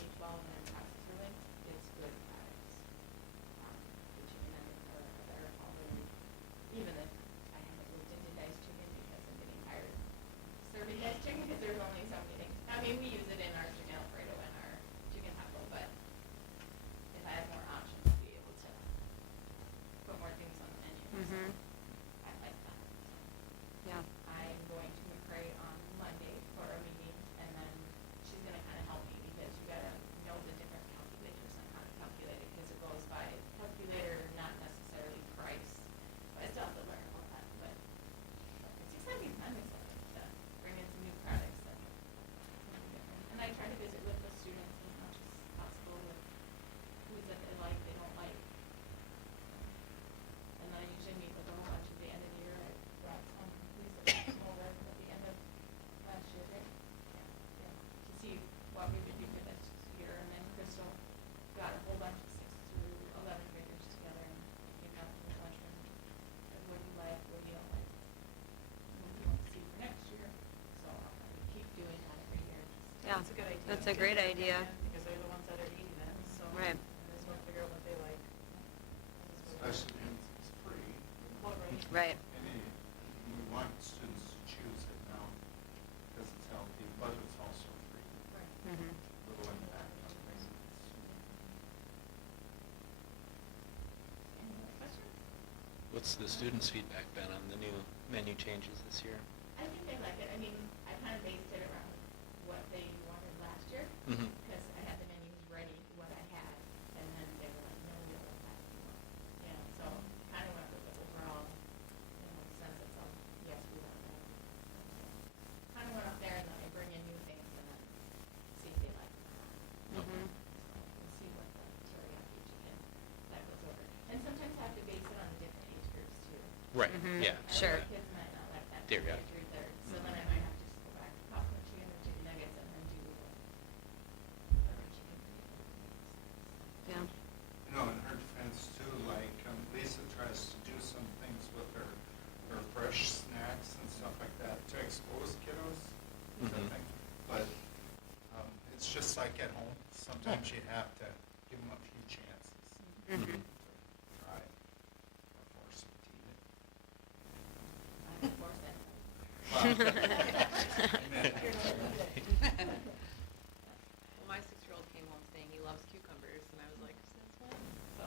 K-12 and processor link, it's good products. The chicken and they're already, even if I haven't looked into diced chicken because I'm getting tired of serving diced chicken because there's only so many things. I mean, we use it in our chicken Alfredo and our chicken taco, but if I had more options, I'd be able to put more things on the menu. So I like that. Yeah. I'm going to McRae on Monday for a meeting, and then she's gonna kinda help me, because you gotta know the different calculators and how to calculate it, because it goes by calculator, not necessarily price. But I still have to learn all that, but it's exciting, I'm excited to bring in some new products that can be different. And I try to visit with the students as much as possible with foods that they like, they don't like. And then I usually meet with a whole bunch at the end of the year. I brought some, Lisa brought some over at the end of last year, right? Yeah, to see what we would do for this year. And then Crystal got a whole bunch of 6 through 11 graders together and came out to the lunchroom. And what do you like, what do you don't like? What do you want to see for next year? So I'll probably keep doing that every year. Yeah, That's a good idea. that's a great idea. Because they're the ones that are eating it, so. Right. They just wanna figure out what they like. Especially since it's free. Well, right. Right. We want students to choose it now because it's healthy, but it's also free. Mhm. Little impact on things. Any other questions? What's the students' feedback been on the new menu changes this year? I think they like it. I mean, I kind of based it around what they wanted last year. Mhm. Because I had the menus ready, what I had, and then they were like, no, we don't want that anymore. You know, so kind of went with the overall, sense of, yes, we want that. Kind of went up there and then I bring in new things and then see if they like it or not. Mhm. So we'll see what the teriyaki chicken that goes over. And sometimes I have to base it on different age groups too. Right, Mhm. yeah. Sure. Other kids might not like that Teriyaki. through third, so then I Mhm. might have to just go back to popcorn chicken or chicken nuggets and then do pepper chicken. Yeah. You know, in her defense too, like Lisa tries to do some things with her fresh snacks and stuff like that to expose kiddos to Mhm. things. But it's just like at home, sometimes you have to give them a few chances Mhm. to try it or force them to eat it. I can force it. Well, my 6-year-old came home saying he loves cucumbers, and I was like, since when? So,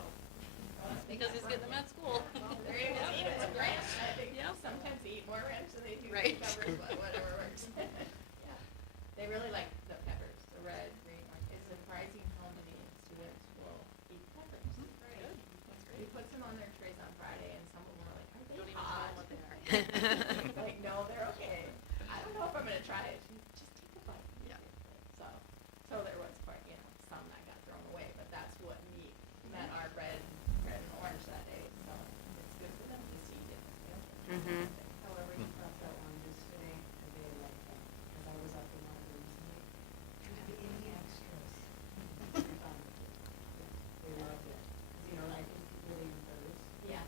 Well, because he's getting them at school. They're able to eat it with ranch, I think Yep. sometimes they eat more ranch than they do Right. cucumbers, but whatever works. Yeah, they really like the peppers, the red, green, orange. It's surprising how many students will eat peppers. Mhm. Right. Good. That's He great. puts them on their trays on Friday, and some of them are like, are they Don't even tell hot? them what they are. Like, no, they're okay. I don't know if I'm gonna try it. Just take a bite. Yeah. So there was quite, some that got thrown away, but that's what meat that are red and orange that day. So it's good for them to see different meals. Mhm. However, you brought that one yesterday, and they liked that, because I was up in one recently. Do you have any extras? They loved it, because, I think really in those, Yeah.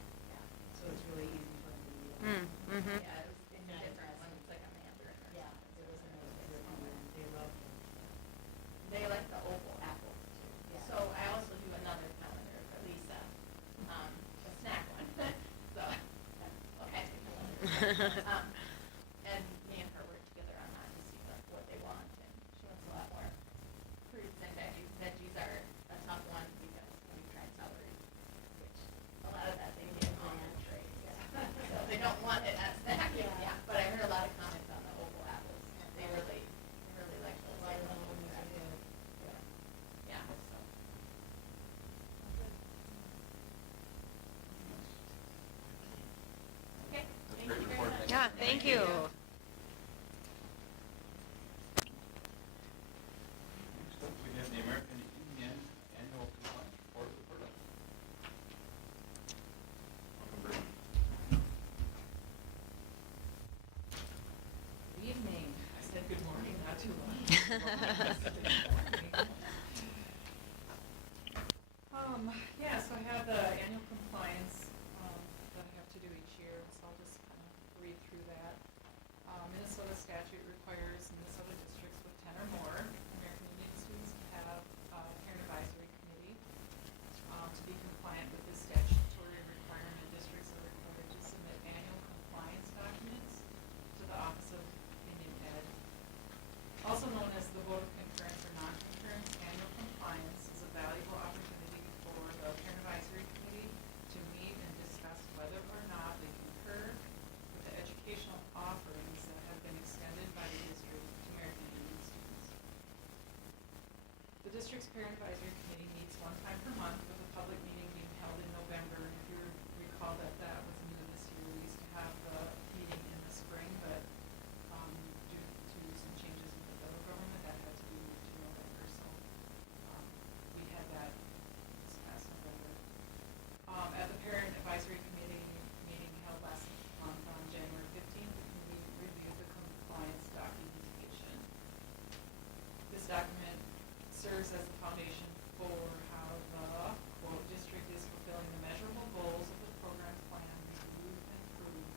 so it's really easy for them to eat. Mhm. Yeah, it was in a different one. It's like a mandarin or Yeah, something. it was another different one, they loved it. They like the oval apples too. Yeah. So I also do another calendar for Lisa, a snack one. So, okay. And me and her work together on that to see what they want, and she wants a lot more fruits and veggies. Veggies are a tough one because we tried celery, which a lot of that they get on the tray. So they don't want it as snack. Yeah. But I heard a lot of comments on the oval apples. They really like those. A lot of They love them those. I did. Yeah, so. Okay, thank you very much. Yeah, thank you. Next up, we have the American Indian Annual Compliance Report of the Welcome, Brady. Good evening. I said good morning, not too long. Yeah, so I have the annual compliance, that I have to do each year, so I'll just kind of read through that. Minnesota statute requires Minnesota districts with 10 or more American Indian students to have a parent advisory committee. To be compliant with this statutory requirement, districts are required to submit annual compliance documents to the Office of Indian Ed. Also known as the vote of concurrence or non-concurrence, annual compliance is a valuable opportunity for the parent advisory committee to meet and discuss whether or not they concur with the educational offerings that have been extended by the district to American Indian students. The district's parent advisory committee meets one time per month, with a public meeting being held in November. If you recall that was new this year, we used to have the meeting in the spring, but due to some changes in the federal government, that had to be moved to November, so we had that this past November. At the parent advisory committee meeting held last month on January 15th, we reviewed the compliance documentation. This document serves as the foundation for how the, quote, district is fulfilling the measurable goals of the program plan reviewed and approved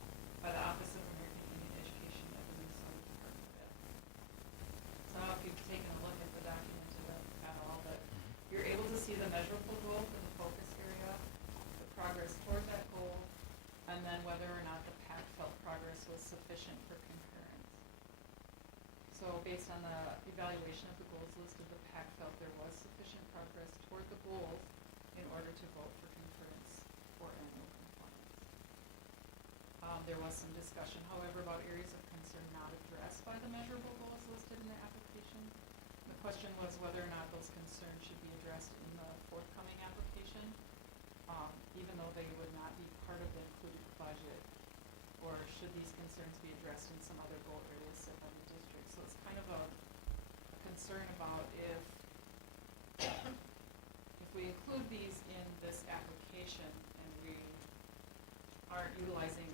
by the Office of American Indian Education at the Minnesota Department of Ed. So I don't know if you've taken a look at the document at all, but you're able to see the measurable goal for the focus area, the progress toward that goal, and then whether or evaluation of the goals listed, the PAC felt there was sufficient progress toward the goals in order to vote for concurrence for annual compliance. There was some discussion, however, about areas of concern not addressed by the measurable goals listed in the application. The question was whether or not those concerns should be addressed in the forthcoming application, even though they would not be part of the included budget, or should these concerns be addressed in some other goal areas set by the district. So it's kind of a concern about if we include these in this application and we aren't utilizing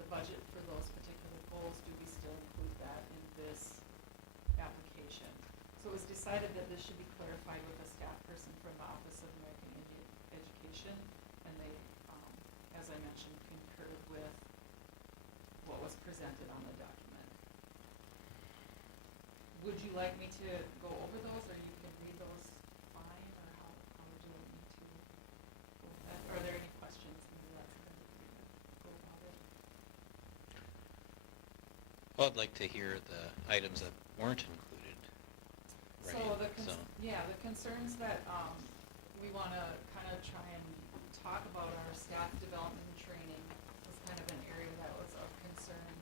the budget for those particular goals, do we still include that in this application? So it was decided that this should be clarified with a staff person from the Office of American Indian Education, and they, as I mentioned, concurred with what was presented on the document. Would you like me to go over those, or you can read those fine, or how would you like me to go with that? Are there any questions? Maybe that's a good way to go about it. Well, I'd like to hear the items that weren't included. So the concerns that we want to kind of try and talk about are staff development and training was kind of an area that was of concern.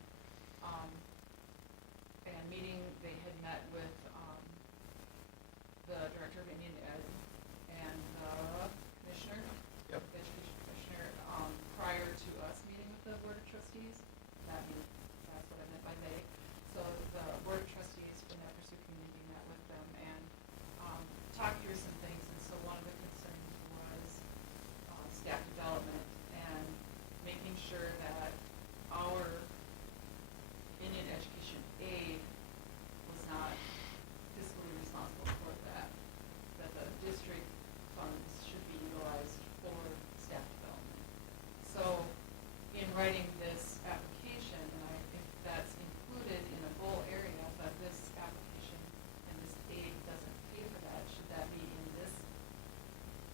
And they had met with the Director of Indian Ed and the Commissioner, Yep. Education Commissioner, prior to us meeting with the Board of Trustees. That's what I meant by they. So the Board of Trustees from that Pursuit community met with them and talked through some things. And so one of the concerns was staff development and making sure that our Indian education aid was not fiscally responsible for that the district funds should be utilized for staff development. So in writing this application, and I think that's included in a goal area, but this application and this aid doesn't pay for that, should that be in this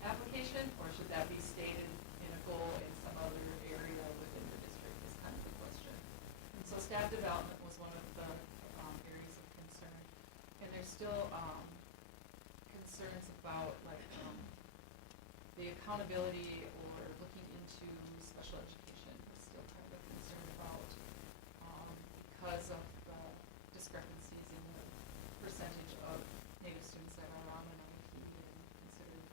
application, or should that be stated in a goal in some other area within the district is kind of the question. And so staff development was one of the areas of concern. And there's still concerns about the accountability or looking into special education is still kind of a concern about because of the discrepancies in the percentage of Native students that are on an IEP and considered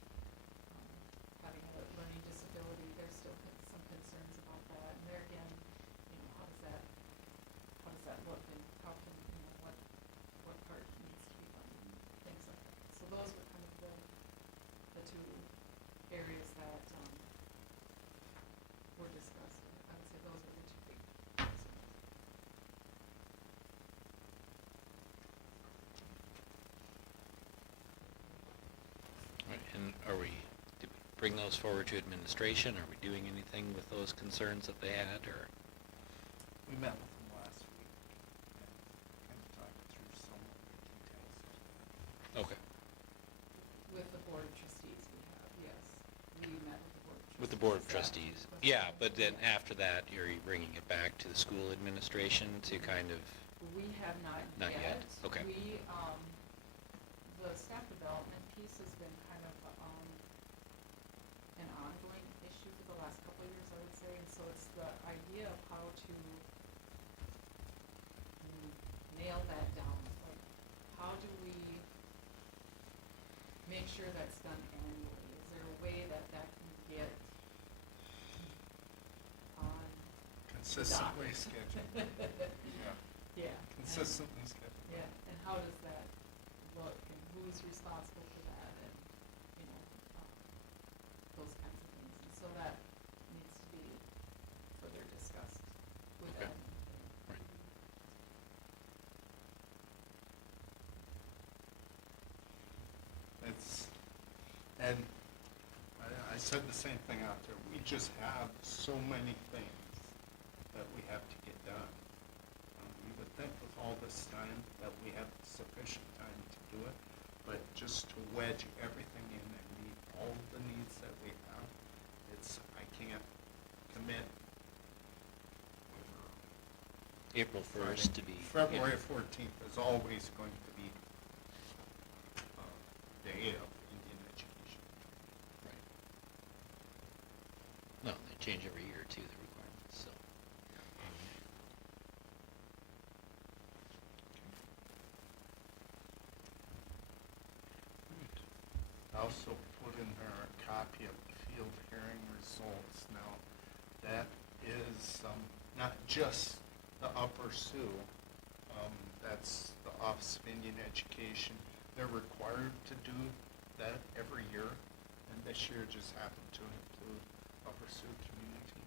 having a learning disability. There's still some concerns about that. And there again, how does that look, and how can, what part needs to be funded and things like that. So those were kind of the two areas that were discussed. I would say those were the two big concerns. Right, and did we bring those forward to administration? Are we doing anything with those concerns that they had, or? We met with them last week and kind of talked through some of the details. Okay. With the Board of Trustees we have, yes. We met with the Board of Trustees. With the Board of Is that Trustees. the question? Yeah, but then after that, are you bringing it back to the school administration to kind of? We have not Not yet, okay. We, the staff development piece has been kind of an ongoing issue for the last couple of years, I would say. And so it's the idea of how to nail that down. Like, how do we make sure that's done annually? Is there a way that can get on? Consistently scheduled. Yeah. Consistently scheduled. Yeah, and how does that look, and who's responsible for that, and, those kinds of things. And so that needs to be further discussed with Okay. them. Right. And I said the same thing out there. We just have so many things that we have to get done. You would think with all this time that we have sufficient time to do it, but just to wedge everything in and meet all the needs that we have, I can't commit. April 1st to be. February 14th is always going to be change every year too, the requirements, so. I also put in there a copy of the field hearing results. Now, that is not just the Upper Sioux, that's the Office of Indian Education. They're required to do that every year, and this year just happened to include Upper Sioux community.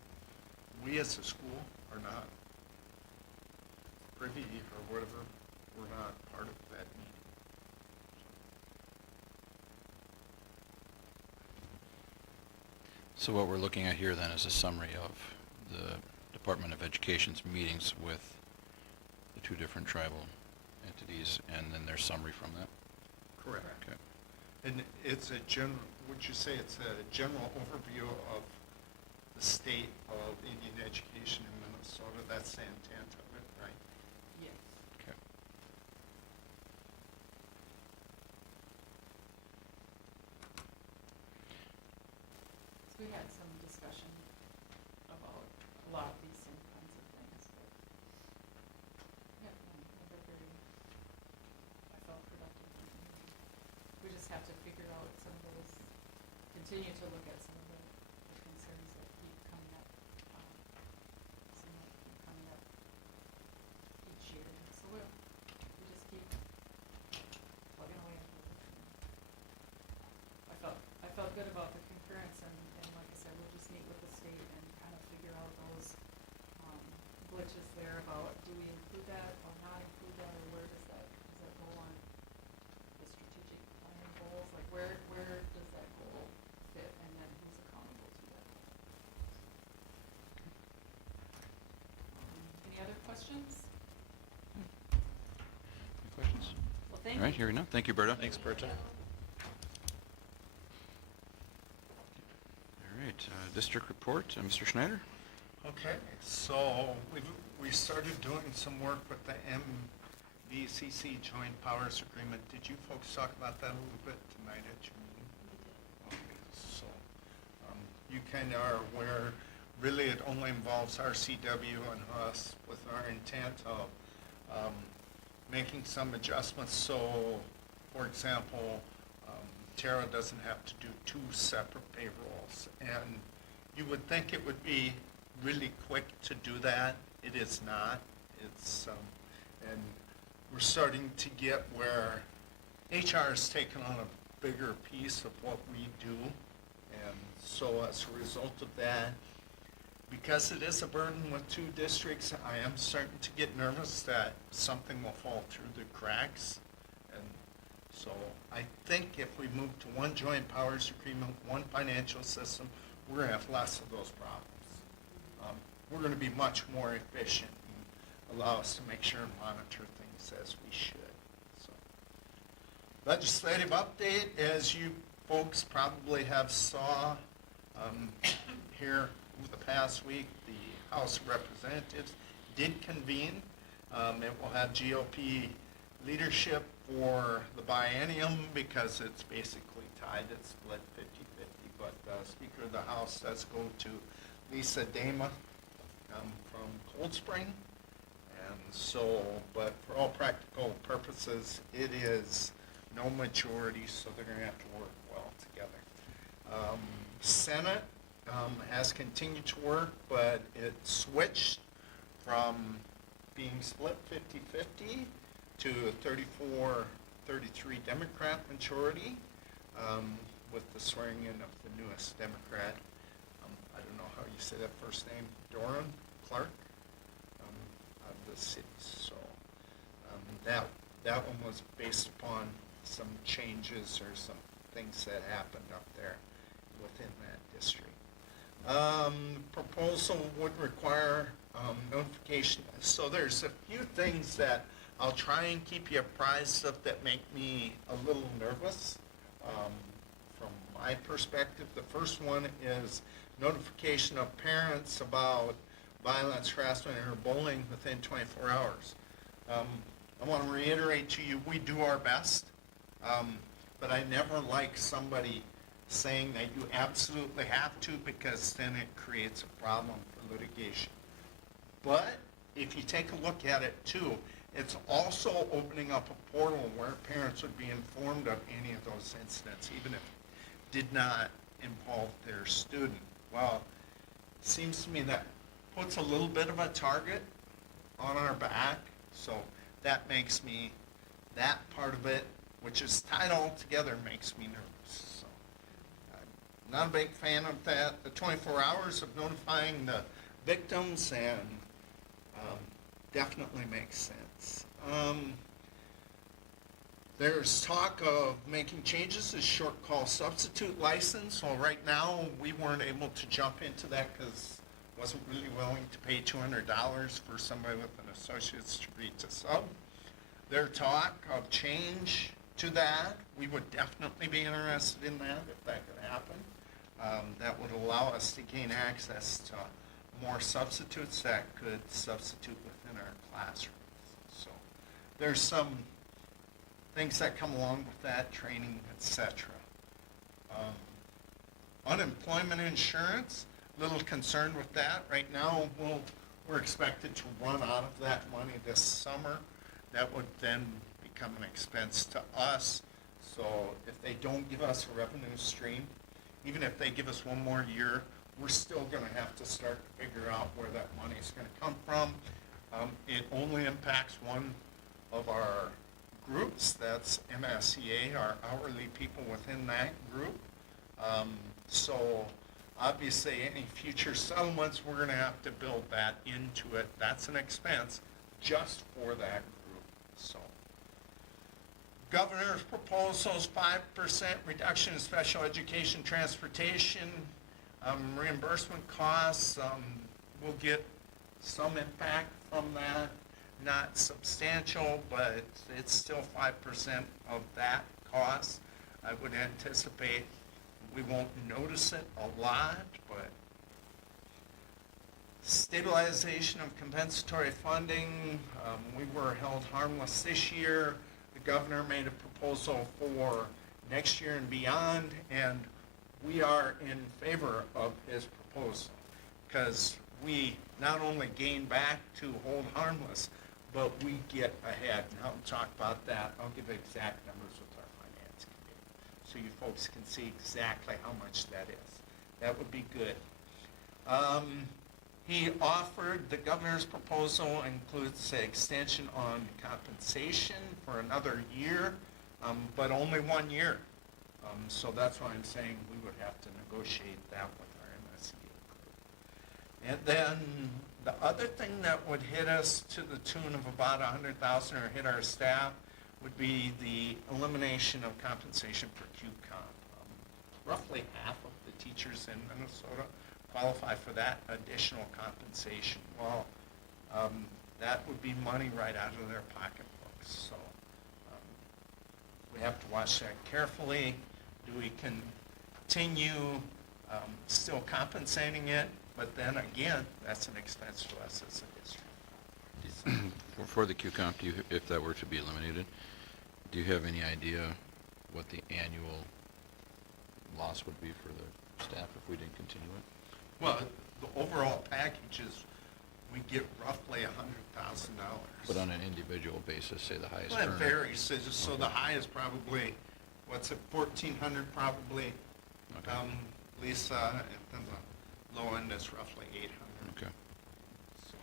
We as a school are not privy or whatever, we're not part of that meeting. So what we're looking at here then is a summary of the Department of Education's meetings with the two different tribal entities, and then their summary from that. Correct. Okay. And it's a general, would you say it's a general overview of the state of Indian education in Minnesota? That's the intent of it, right? Yes. Okay. So we had some discussion about a lot of these same kinds of things, but yeah, they're very, I felt productive. We just have to figure out some of those, continue to look at some of the concerns that keep coming up, some that keep coming up each year. So we just keep plugging away at those. I felt good about the concurrence, and like I said, we'll just meet with the state and kind of figure out those glitches there about, do we include that or not include that, or where does that go on the strategic planning goals? Like where does that goal fit, and then who's accountable to that? Any other questions? Any questions? Well, thank you. All right, here we go. Thank you, Berta. Thanks, Berta. All right, district report, Mr. Schneider? Okay, so we started doing some work with the MVCC Joint Powers Agreement. Did you folks talk about that a little bit tonight at your meeting? Okay, so you kind of are aware, really it only involves RCW and us with our intent of making some adjustments. So, for example, Tara doesn't have to do 2 separate payrolls. And you would think it would be really quick to do that. It is not. It's, and we're starting to get where HR has taken on a bigger piece of what we do. And so as a result of that, because it is a burden with 2 districts, I am starting to get nervous that something will fall through the cracks. And so I think if we move to one joint powers agreement, one financial system, we're going to have less of those problems. We're going to be much more efficient and allow us to make sure and monitor things as we should. So, legislative update, as you folks probably have saw here over the past week, the House of Representatives did convene. It will have GOP leadership for the biennium because it's basically tied. It's split 50-50, but Speaker of the House does go to Lisa Dama from Cold Spring. And so, but for all practical purposes, it is no majority, so they're going to have to work well together. Senate has continued to work, but it switched from being split 50-50 to a 34-33 Democrat majority with the swearing in of the newest Democrat. I don't know how you say that first name, Doran Clark, of the city. So that one was based upon some changes or some things that happened up there within that district. Proposal would require notification. So there's a few things that I'll try and keep you apprised of that make me a little nervous from my perspective. The first one is notification of parents about violence, harassment, or bullying within 24 hours. I want to reiterate to you, we do our best, but I never like somebody saying that you absolutely have to, because then it creates a problem for litigation. But if you take a look at it too, it's also opening up a portal where parents would be informed of any of those incidents, even if it did not involve their student. Well, it seems to me that puts a little bit of a target on our back, so that makes me, that part of it, which is tied all together, makes me nervous. So, I'm not a big fan of that. The 24 hours of notifying the victims and definitely makes sense. There's talk of making changes to short call substitute license. Well, right now, we weren't able to jump into that because wasn't really willing to pay $200 for somebody with an associate's degree to sub. There's talk of change to that. We would definitely be interested in that if that could happen. That would allow us to gain access to more substitutes that could substitute within our classrooms. So there's some things that come along with that, training, etc. Unemployment insurance, a little concerned with that. Right now, we're expected to run out of that money this summer. That would then become an expense to us. So if they don't give us a revenue stream, even if they give us one more year, we're still going to have to start to figure out where that money is going to come from. It only impacts one of our groups, that's MSEA, our hourly people within that group. So obviously any future settlements, we're going to have to build that into it. That's an expense just for that group. So governor's proposals, 5% reduction in special education transportation, reimbursement costs, we'll get some impact from that. Not substantial, but it's still 5% of that cost. I would anticipate we won't notice it a lot, but stabilization of compensatory funding, we were held harmless this year. The governor made a proposal for next year and beyond, and we are in favor of his proposal because we not only gain back to hold harmless, but we get ahead. And I'll talk about that. I'll give exact numbers with our finance committee so you folks can see exactly how much that is. That would be good. He offered, the governor's proposal includes an extension on compensation for another year, but only 1 year. So that's why I'm saying we would have to negotiate that with our MSEA group. And then the other thing that would hit us to the tune of about $100,000 or hit our staff would be the elimination of compensation for QComp. Roughly half of the teachers in Minnesota qualify for that additional compensation. Well, that would be money right out of their pocketbooks. So we have to watch that carefully. Do we continue still compensating it? But then again, that's an expense to us as a district. For the QComp, if that were to be eliminated, do you have any idea what the annual loss would be for the staff if we didn't continue it? Well, the overall package is we get roughly $100,000. But on an individual basis, say the highest Well, it earner. varies. So the high is probably, what's it, 1,400 probably, Okay. Lisa, and then the low end is roughly 800. Okay. So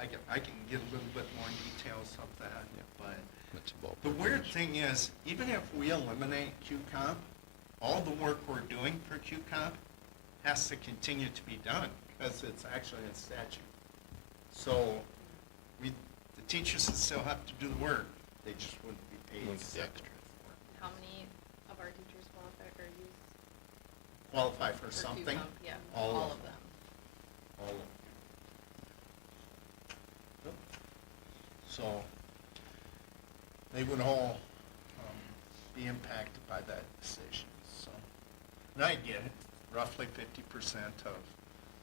I can get a little bit more details of that, but That's a ballpark. the weird range. thing is, even if we eliminate QComp, all the work we're doing for QComp has to continue to be done because it's actually in statute. So the teachers would still have to do the work. They just wouldn't be paid Wouldn't get the separate extra. for it. How many of our teachers qualify or use Qualify for for something? QComp? Yeah, All all of of them. All of them. Yep. So they would all be impacted by that decision. So, and I get it. Roughly 50% of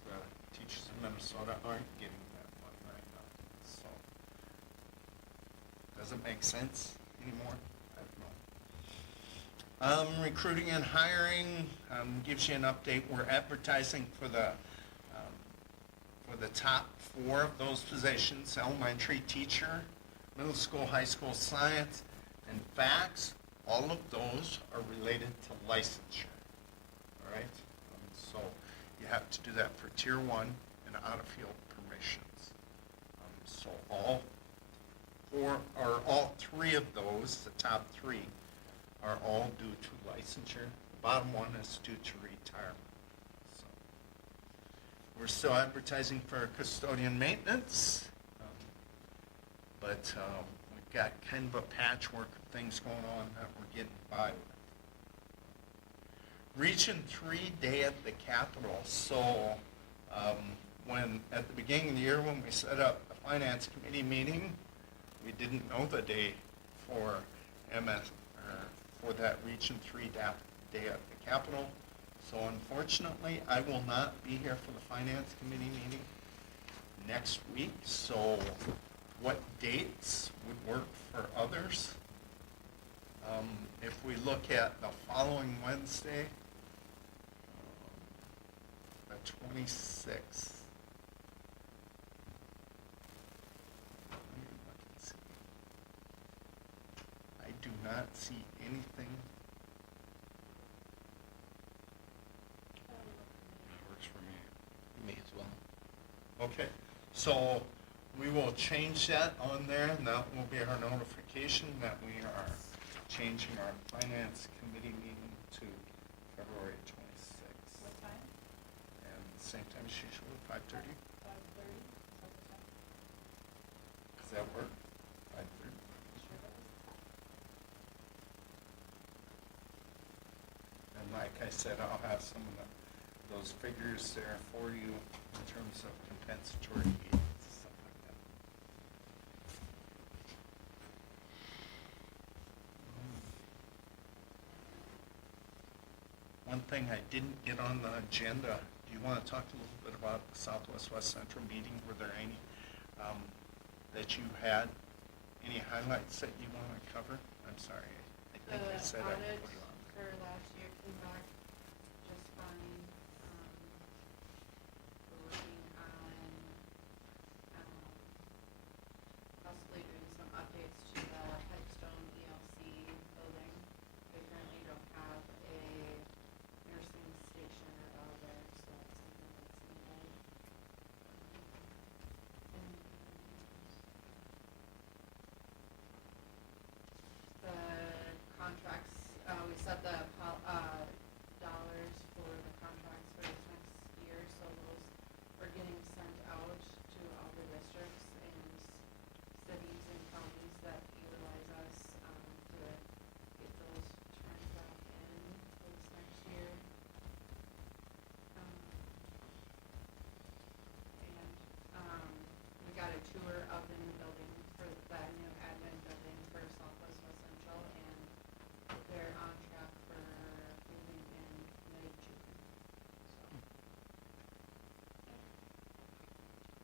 the teachers in Minnesota aren't getting that money right now. So, does it make sense anymore? I don't know. Recruiting and hiring, gives you an update. We're advertising for the top 4 of those positions: elementary teacher, middle school, high school science, and facts. All of those are related to licensure, all right? So you have to do that for Tier 1 and out-of-field permissions. So all 3 of those, the top 3, are all due to licensure. The bottom one is due to retirement. So we're still advertising for custodian maintenance, but we've got kind of a patchwork of things going on that we're getting by with. Region 3 Day at the Capitol. So when at the beginning of the year when we set up the finance committee meeting, we didn't know the day for for that Region 3 Day at the Capitol. So unfortunately, I will not be here for the Finance Committee meeting next week. So what dates would work for others? If we look at the following Wednesday, the 26th. I do not see anything. That works for me. Me as well. Okay, so we will change that on there, and that will be our notification that we are changing our finance committee meeting to February 26th. What time? And same time as usual, 5:30. 5:30, is that the time? Does that work? 5:30. Sure does. And like I said, I'll have some of those figures there for you in terms of compensatory meetings, stuff like that. One thing I didn't get on the agenda, do you want to talk a little bit about the Southwest West Central meeting? Were there any that you had, any highlights that you want to cover? I'm sorry, I think I said I would put it on. for last year came back just fine. We're working on, possibly doing some updates to the Headstone ELC building. They currently don't have a nursing station at all there, so that's something that's needed. The contracts, we set the dollars for the contracts for this next year, so those are getting sent out to all the districts and cities and counties that utilize us, to get those turned back in for this next year. We got a tour of the new building for that new admin building for Southwest West Central, and they're on track for moving in mid-June, so.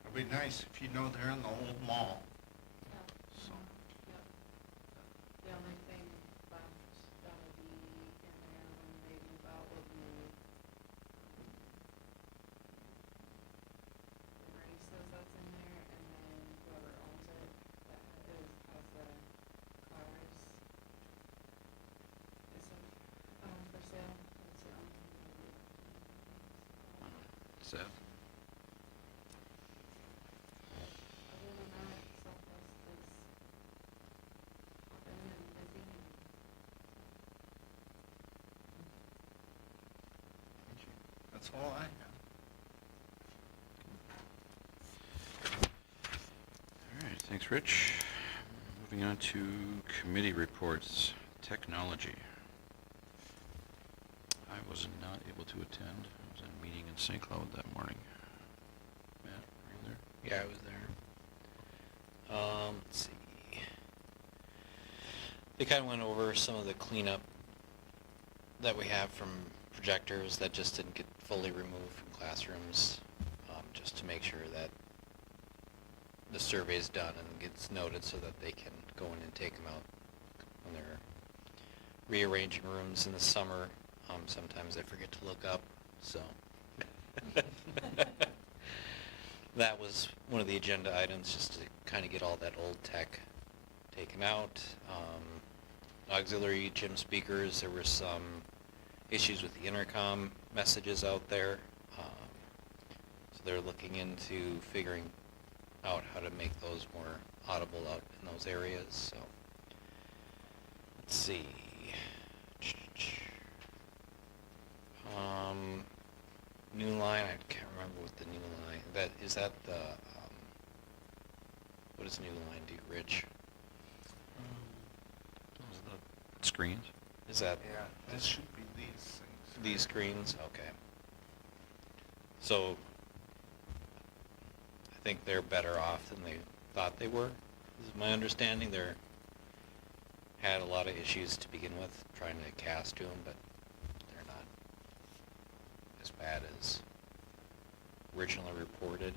It'd be nice if you know they're in the old mall. Yep. So. Yep. The only thing left that'll be in there when they move out will be, the races that's in there, and then whoever owns it, that has the cars. Is for sale, that's the only thing that'll be left in there. Seth? Other than that, Southwest is hopping and busy and. Thank you. That's all I have. All right, thanks, Rich. Moving on to committee reports, technology. I was not able to attend. I was in a meeting in St. Cloud that morning. Matt, were you there? Yeah, I was there. Let's see. They kind of went over some of the cleanup that we have from projectors that just didn't get fully removed from classrooms, just to make sure that the survey's done and gets noted so that they can go in and take them out when they're rearranging rooms in the summer. Sometimes I forget to look up, so. That was one of the agenda items, just to kind of get all that old tech taken out. Auxiliary gym speakers, there were some issues with the intercom messages out there. So they're looking into figuring out how to make those more audible out in those areas, so. Let's see. New line, I can't remember what the new line, is that the, what does new line do, Rich? Those are the screens. Is that? Yeah, this should be these things. These screens, okay. So, I think they're better off than they thought they were, is my understanding. They're, had a lot of issues to begin with, trying to cast to them, but they're not as bad as originally reported.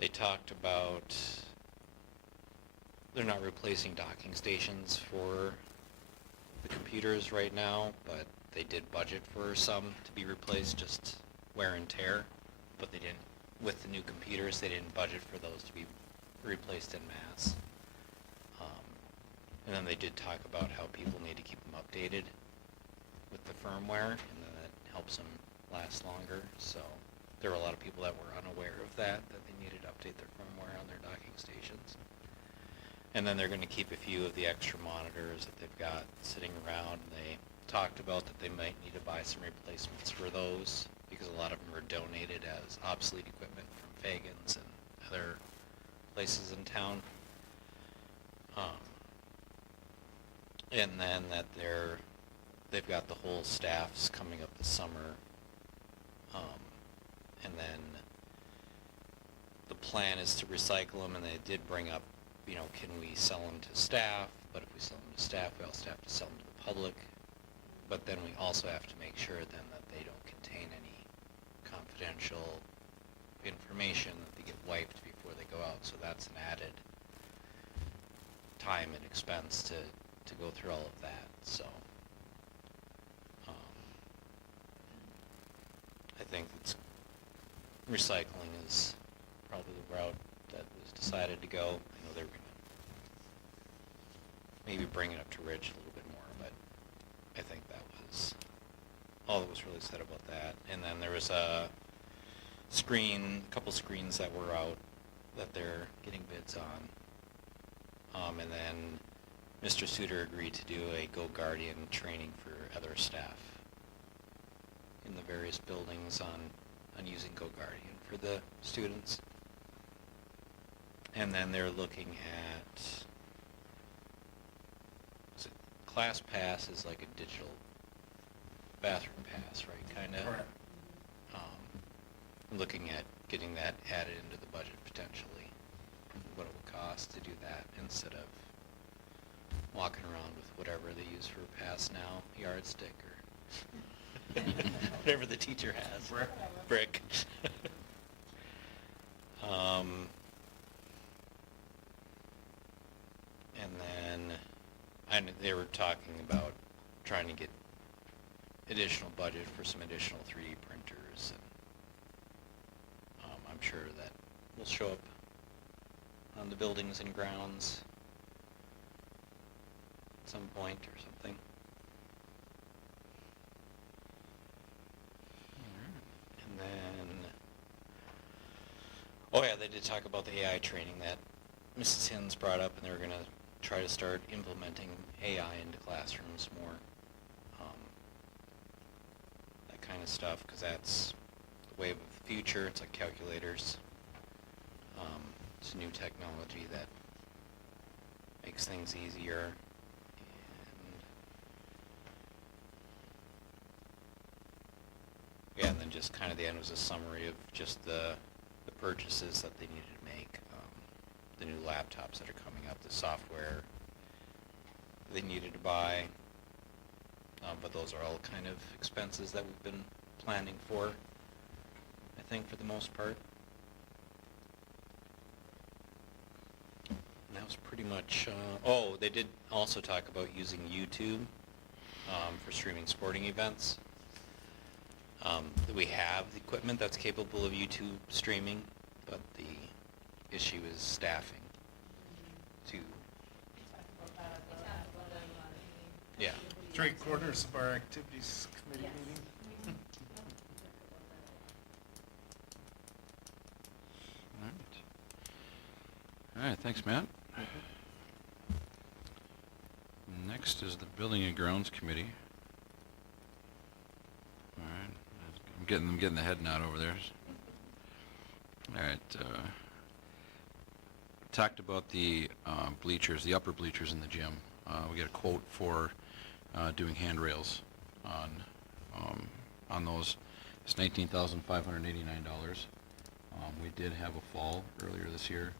They talked about, they're not replacing docking stations for the computers right now, but they did budget for some to be replaced, just wear and tear. But they didn't, with the new computers, they didn't budget for those to be replaced in mass. And then they did talk about how people need to keep them updated with the firmware, and then that helps them last longer. So there were a lot of people that were unaware of that they needed to update their firmware on their docking stations. And then they're going to keep a few of the extra monitors that they've got sitting around. They talked about that they might need to buy some replacements for those, because a lot of them were donated as obsolete equipment from Fagans and other places in town. And then that they've got the whole staffs coming up this summer. And then the plan is to recycle them, and they did bring up, can we sell them to staff? But if we sell them to staff, we also have to sell them to the public. But then we also have to make sure then that they don't contain any confidential information, that they get wiped before they go out. So that's an added time and expense to go through all of that. So I think it's recycling is probably the route that was decided to go. I know they're going to maybe bring it up to Rich a little bit more, but I think that was all that was really said about that. And then there was a couple screens that were out that they're getting bids on. And then Mr. Suter agreed to do a Go Guardian training for other staff in the various buildings on using Go Guardian for the students. And then they're looking at, ClassPass is like a digital bathroom pass, right, kind of? Correct. Looking at getting that added into the budget potentially, what it would cost to do that instead of walking around with whatever they use for a pass now, yardstick or whatever the teacher has. Brick. And then they were talking about trying to get additional budget for some additional 3D printers, and I'm sure that will show up on the buildings and grounds at some point or something. And then, oh yeah, they did talk about the AI training that Mrs. Hins brought up, and they were going to try to start implementing AI into classrooms more. That kind of stuff, because that's the wave of the future. It's like calculators. It's new technology that makes things easier. Yeah, and then just kind of the end was a summary of just the purchases that they needed to make, the new laptops that are coming up, the software they needed to buy, but those are all kind of expenses that we've been planning for, I think, for the most part. And that was That's pretty much, oh, they did also talk about using YouTube for streaming sporting events. We have the equipment that's capable of YouTube streaming, but the issue is staffing to, yeah. 3/4 of our activities committee meeting. All right, thanks, Matt. Next is the Building and Grounds Committee. All right, I'm getting the head nod over there. All right, talked about the bleachers, the upper bleachers in the gym. We got a quote for doing handrails on those. It's $19,589. We did have a fall earlier this year,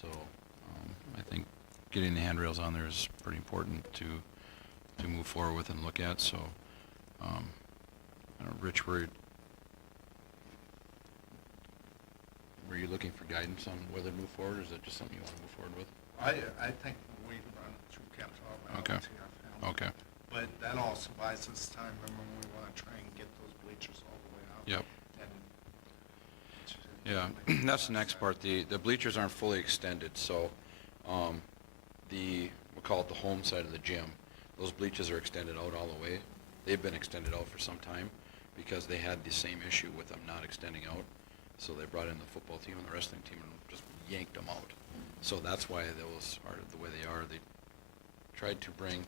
so I think getting the handrails on there is pretty important to move forward with and look at. So, I don't know, Rich, were you looking for guidance on whether to move forward, or is that just something you want to move forward with? I think we run it through Canton Okay. LTFM. Okay. But that also buys us time, remember, we want to try and get those bleachers all the way out. Yep. And Yeah, that's the next part. The bleachers aren't fully extended, so we'll call it the home side of the gym. Those bleachers are extended out all the way. They've been extended out for some time because they had the same issue with them not extending out. So they brought in the football team and the wrestling team and just yanked them out. So that's why those are the way they are. They tried to bring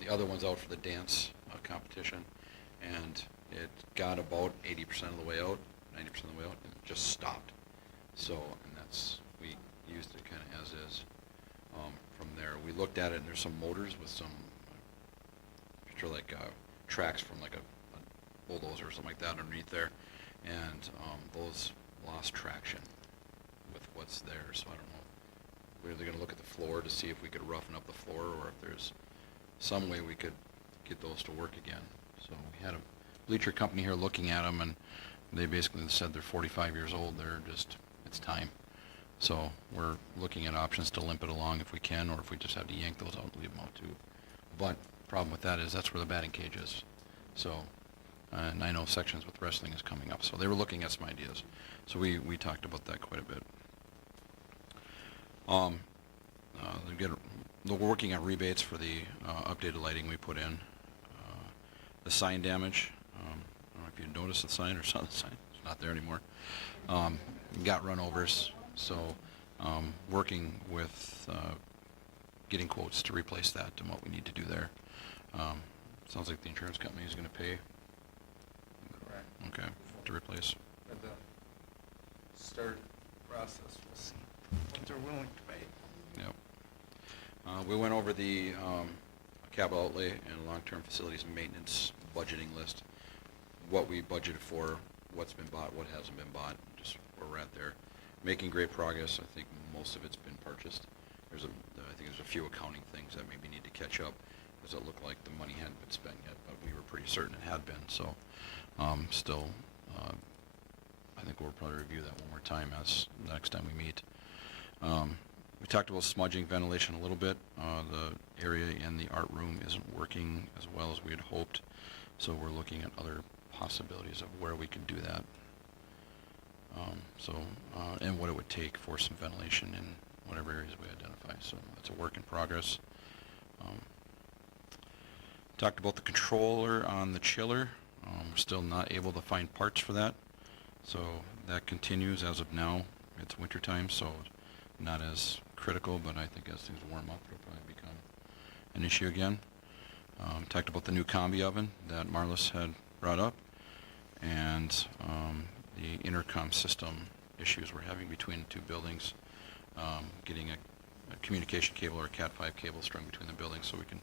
the other ones out for the dance competition, and it got about 80% of the way out, 90% of the way out, and it just stopped. So, and we used it kind of as is. From there, we looked at it, and there's some motors with some, picture like tracks from like a bulldozer or something like that underneath there, and those lost traction with what's there. So I don't know. We're either going to look at the floor to see if we could roughen up the floor, or if there's some way we could get those to work again. So we had a bleacher company here looking at them, and they basically said they're 45 years old. It's time. So we're looking at options to limp it along if we can, or if we just have to yank those out and leave them out too. But problem with that is that's where the batting cage is. So, and I know sections with wrestling is coming up. So they were looking at some ideas. So we talked about that quite a bit. We're working on rebates for the updated lighting we put in. The sign damage, I don't know if you noticed the sign or saw the sign. It's not there anymore. Got run overs, so working with getting quotes to replace that and what we need to do there. Sounds like the insurance company is going to pay. correct. Okay, to replace. For the start process, we'll see what they're willing to pay. Yep. We went over the capital outlay and long-term facilities and maintenance budgeting list, what we budgeted for, what's been bought, what hasn't been bought, just where we're at there. Making great progress. I think most of it's been purchased. I think there's a few accounting things that maybe need to catch up, because it looked like the money hadn't been spent yet, but we were pretty certain it had been. So still, I think we'll probably review that one more time as the next time we meet. We talked about smudging ventilation a little bit. The area in the art room isn't working as well as we had hoped, so we're looking at other possibilities of where we can do that. And what it would take for some ventilation in whatever areas we identify. So it's a work in progress. Talked about the controller on the chiller. We're still not able to find parts for that, so that continues as of now. It's winter time, so not as critical, but I think as things warm up, it'll probably become an issue again. Talked about the new combi oven that Marlis had brought up, and the intercom system issues we're having between the two buildings, getting a communication cable or a Cat5 cable strung between the buildings so we can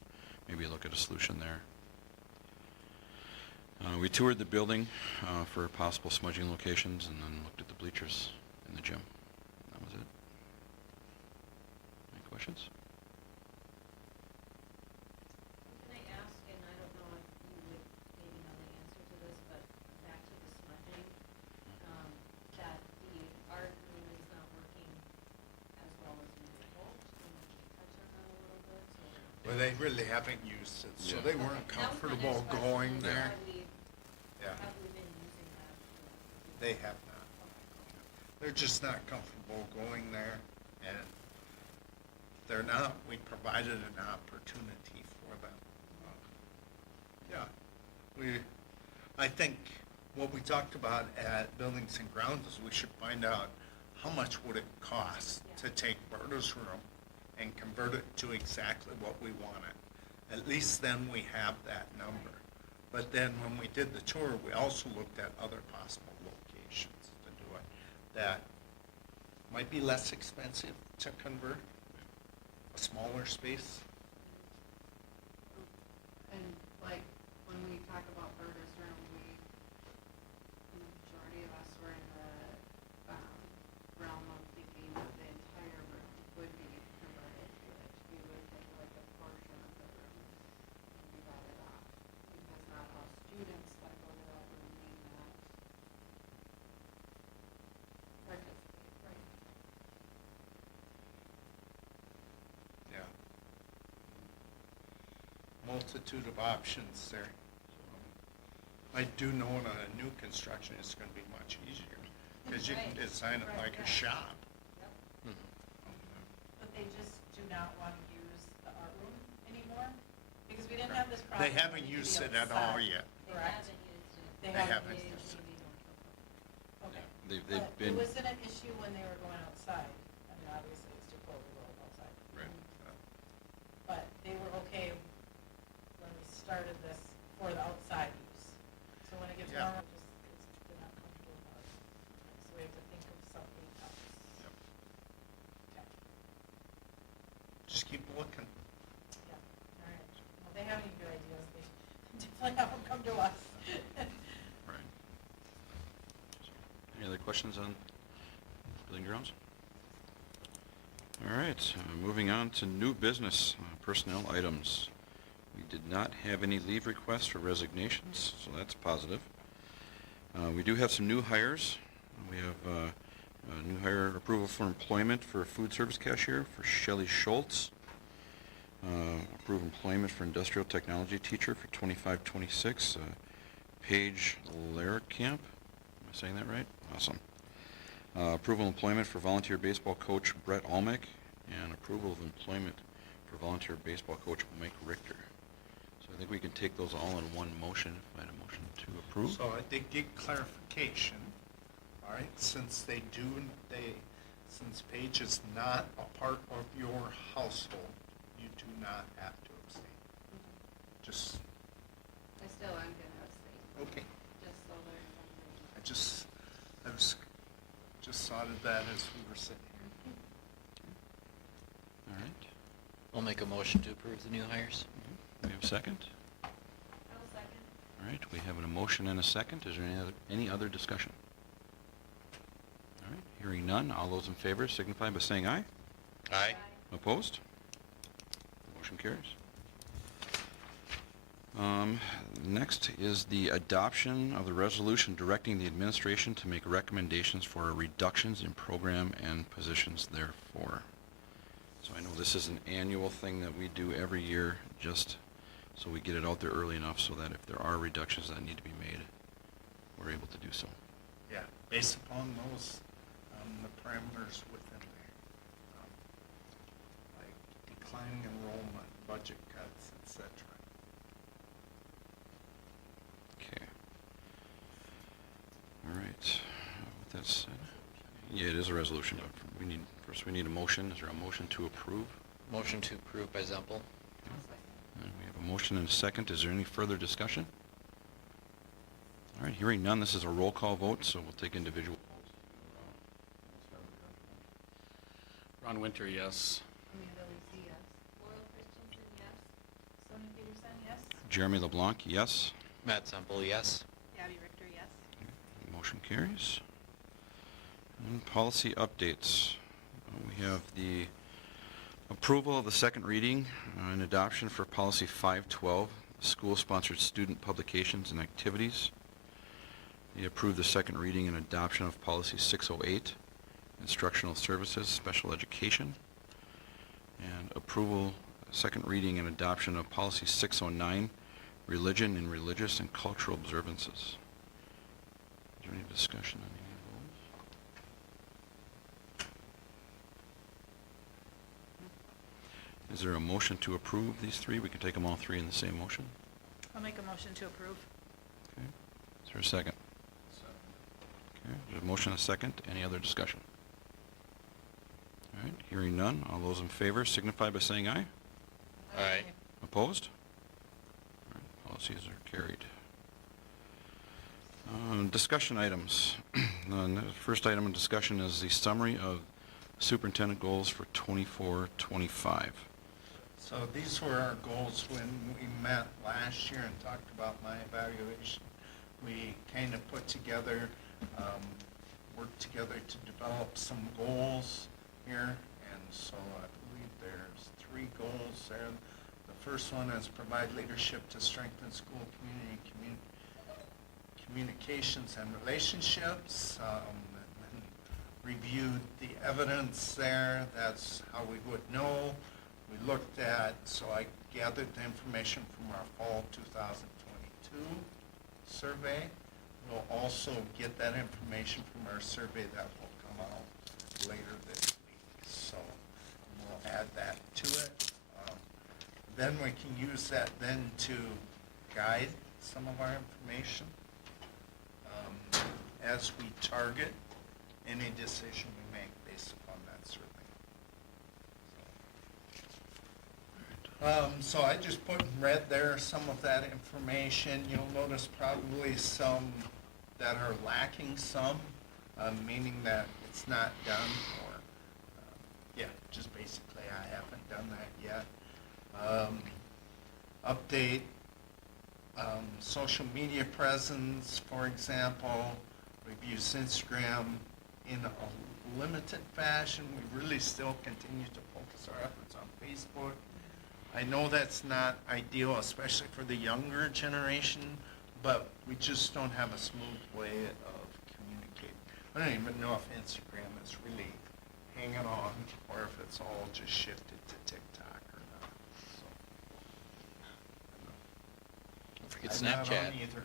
maybe look at a solution there. We toured the building for possible smudging locations, and then looked at the bleachers in the gym. That was it. Any questions? Can I ask, and I don't know if you would maybe know the answer to this, but back to the smudging, that the art room is not working as well as we had hoped, and really haven't used it, so Yeah. they weren't comfortable going there. Yeah, Have we been using that? they have not. They're just not comfortable going there, and they're not, we provided an opportunity for them. Yeah, I think what we talked about at Buildings and Grounds is we should find out how much would it cost to take Berta's room and convert it to exactly what we wanted. At least then we have that number. But then when we did the tour, we also looked at other possible locations to do it that might be less expensive to convert, a smaller space. And like, when we talk about Berta's room, the majority of us were in the, realm of thinking that the entire room would be converted to it. We would take like a portion of the room and divide it off, because not all students that go to that room may not participate, right? Yeah. Multitude of options there. I do know in a new construction, it's gonna be much easier, because you can design it like a shop. Mhm. But they just do not want to use the art room anymore? Because we didn't have this problem. They haven't with used the it at all outside, yet. Correct? They haven't used used it. Okay. They've But been, it wasn't an issue when they were going outside. I mean, obviously, it's too cold to go outside. right. But they were okay when we started this for the outside use. So when it gets Yeah. warmer, they're not comfortable with ours. So we have to think of something else. Yep. Okay. Just keep looking. Yeah, all right. Well, if they have any good ideas, they definitely have them come to us. Right. Any other questions on building grounds? All right, moving on to new business, personnel items. We did not have any leave requests or resignations, so that's positive. We do have some new hires. We have a new hire approval for employment for a food service cashier for Shelley Schultz. Approve employment for industrial technology teacher for 25-26, Paige Laricamp. Am I saying that right? Awesome. Approval of employment for volunteer baseball coach Brett Almec, and approval of employment for volunteer baseball coach Mike Richter. So I think we can take those all in one motion, if I had a motion to approve. So I did get clarification, all right, since Paige is not a part of your household, you do not have to abstain. Just, I still am gonna abstain, okay, just so there's I just thought of that as we were sitting here. All right. I'll make a motion to approve the new hires. We have a second? I'll second. All right, we have a motion and a second. Is there any other discussion? All right, hearing none. All those in favor signify by saying aye. Aye. Opposed? Motion carries. Next is the adoption of the resolution directing the administration to make recommendations for reductions in program and positions therefore. So I know this is an annual thing that we do every year, just so we get it out there early enough so that if there are reductions that need to be made, we're able to do so. Yeah, based upon those, the parameters within there, like declining enrollment, budget cuts, etc. Okay. All right. With that said, yeah, it is a resolution, but we need a motion. Is there a motion to approve? Motion to approve by Zempel. And we have a motion and a second. Is there any further discussion? All right, hearing none, this is a roll call vote, so we'll take individual votes. Ron Winter, yes. Amanda Lucy, yes. Laurel Christensen, yes. Sonia Peterson, yes. Jeremy LeBlanc, yes. Matt Zempel, yes. Gabby Richter, yes. Motion carries. And policy updates. We have the approval of the second reading and adoption for policy 512, school-sponsored student publications and activities. We approved the second reading and adoption of policy 608, instructional services, special education. And approval second reading and adoption of policy 609, religion and religious and cultural observances. Is there any discussion on any of those? Is there a motion to approve these three? We can take them all three in the same motion. I'll make a motion to approve. Okay. Is there a second? Okay. There's a motion and a second. Any other discussion? All right. Hearing none. All those in favor signify by saying aye. Aye. Opposed? All right. Policies are carried. Discussion items. The first item of discussion is the summary of superintendent goals for 24-25. So these were our goals when we met last year and talked about my evaluation. We kind of put together, worked together to develop some goals here. And so I believe there's 3 goals there. The first one is provide leadership to strengthen school community communications and relationships. And reviewed the evidence there. That's how we would know. We looked at, so I gathered the information from our fall 2022 survey. We'll also get that information from our survey that will come out later this week. So we'll add that to it. Then we can use that then to guide some of our information as we target any decision we make based upon that survey. So I just put in red there some of that information. You'll notice probably some that are lacking some, meaning that it's not done, or, just basically I haven't done that yet. Update social media presence, for example. We've used Instagram in a limited fashion. We really still continue to focus our efforts on Facebook. I know that's not ideal, especially for the younger generation, but we just don't have a smooth way of communicating. I don't even know if Instagram is really hanging on, or if it's all just shifted to TikTok or not. Don't forget I'm not Snapchat. on either.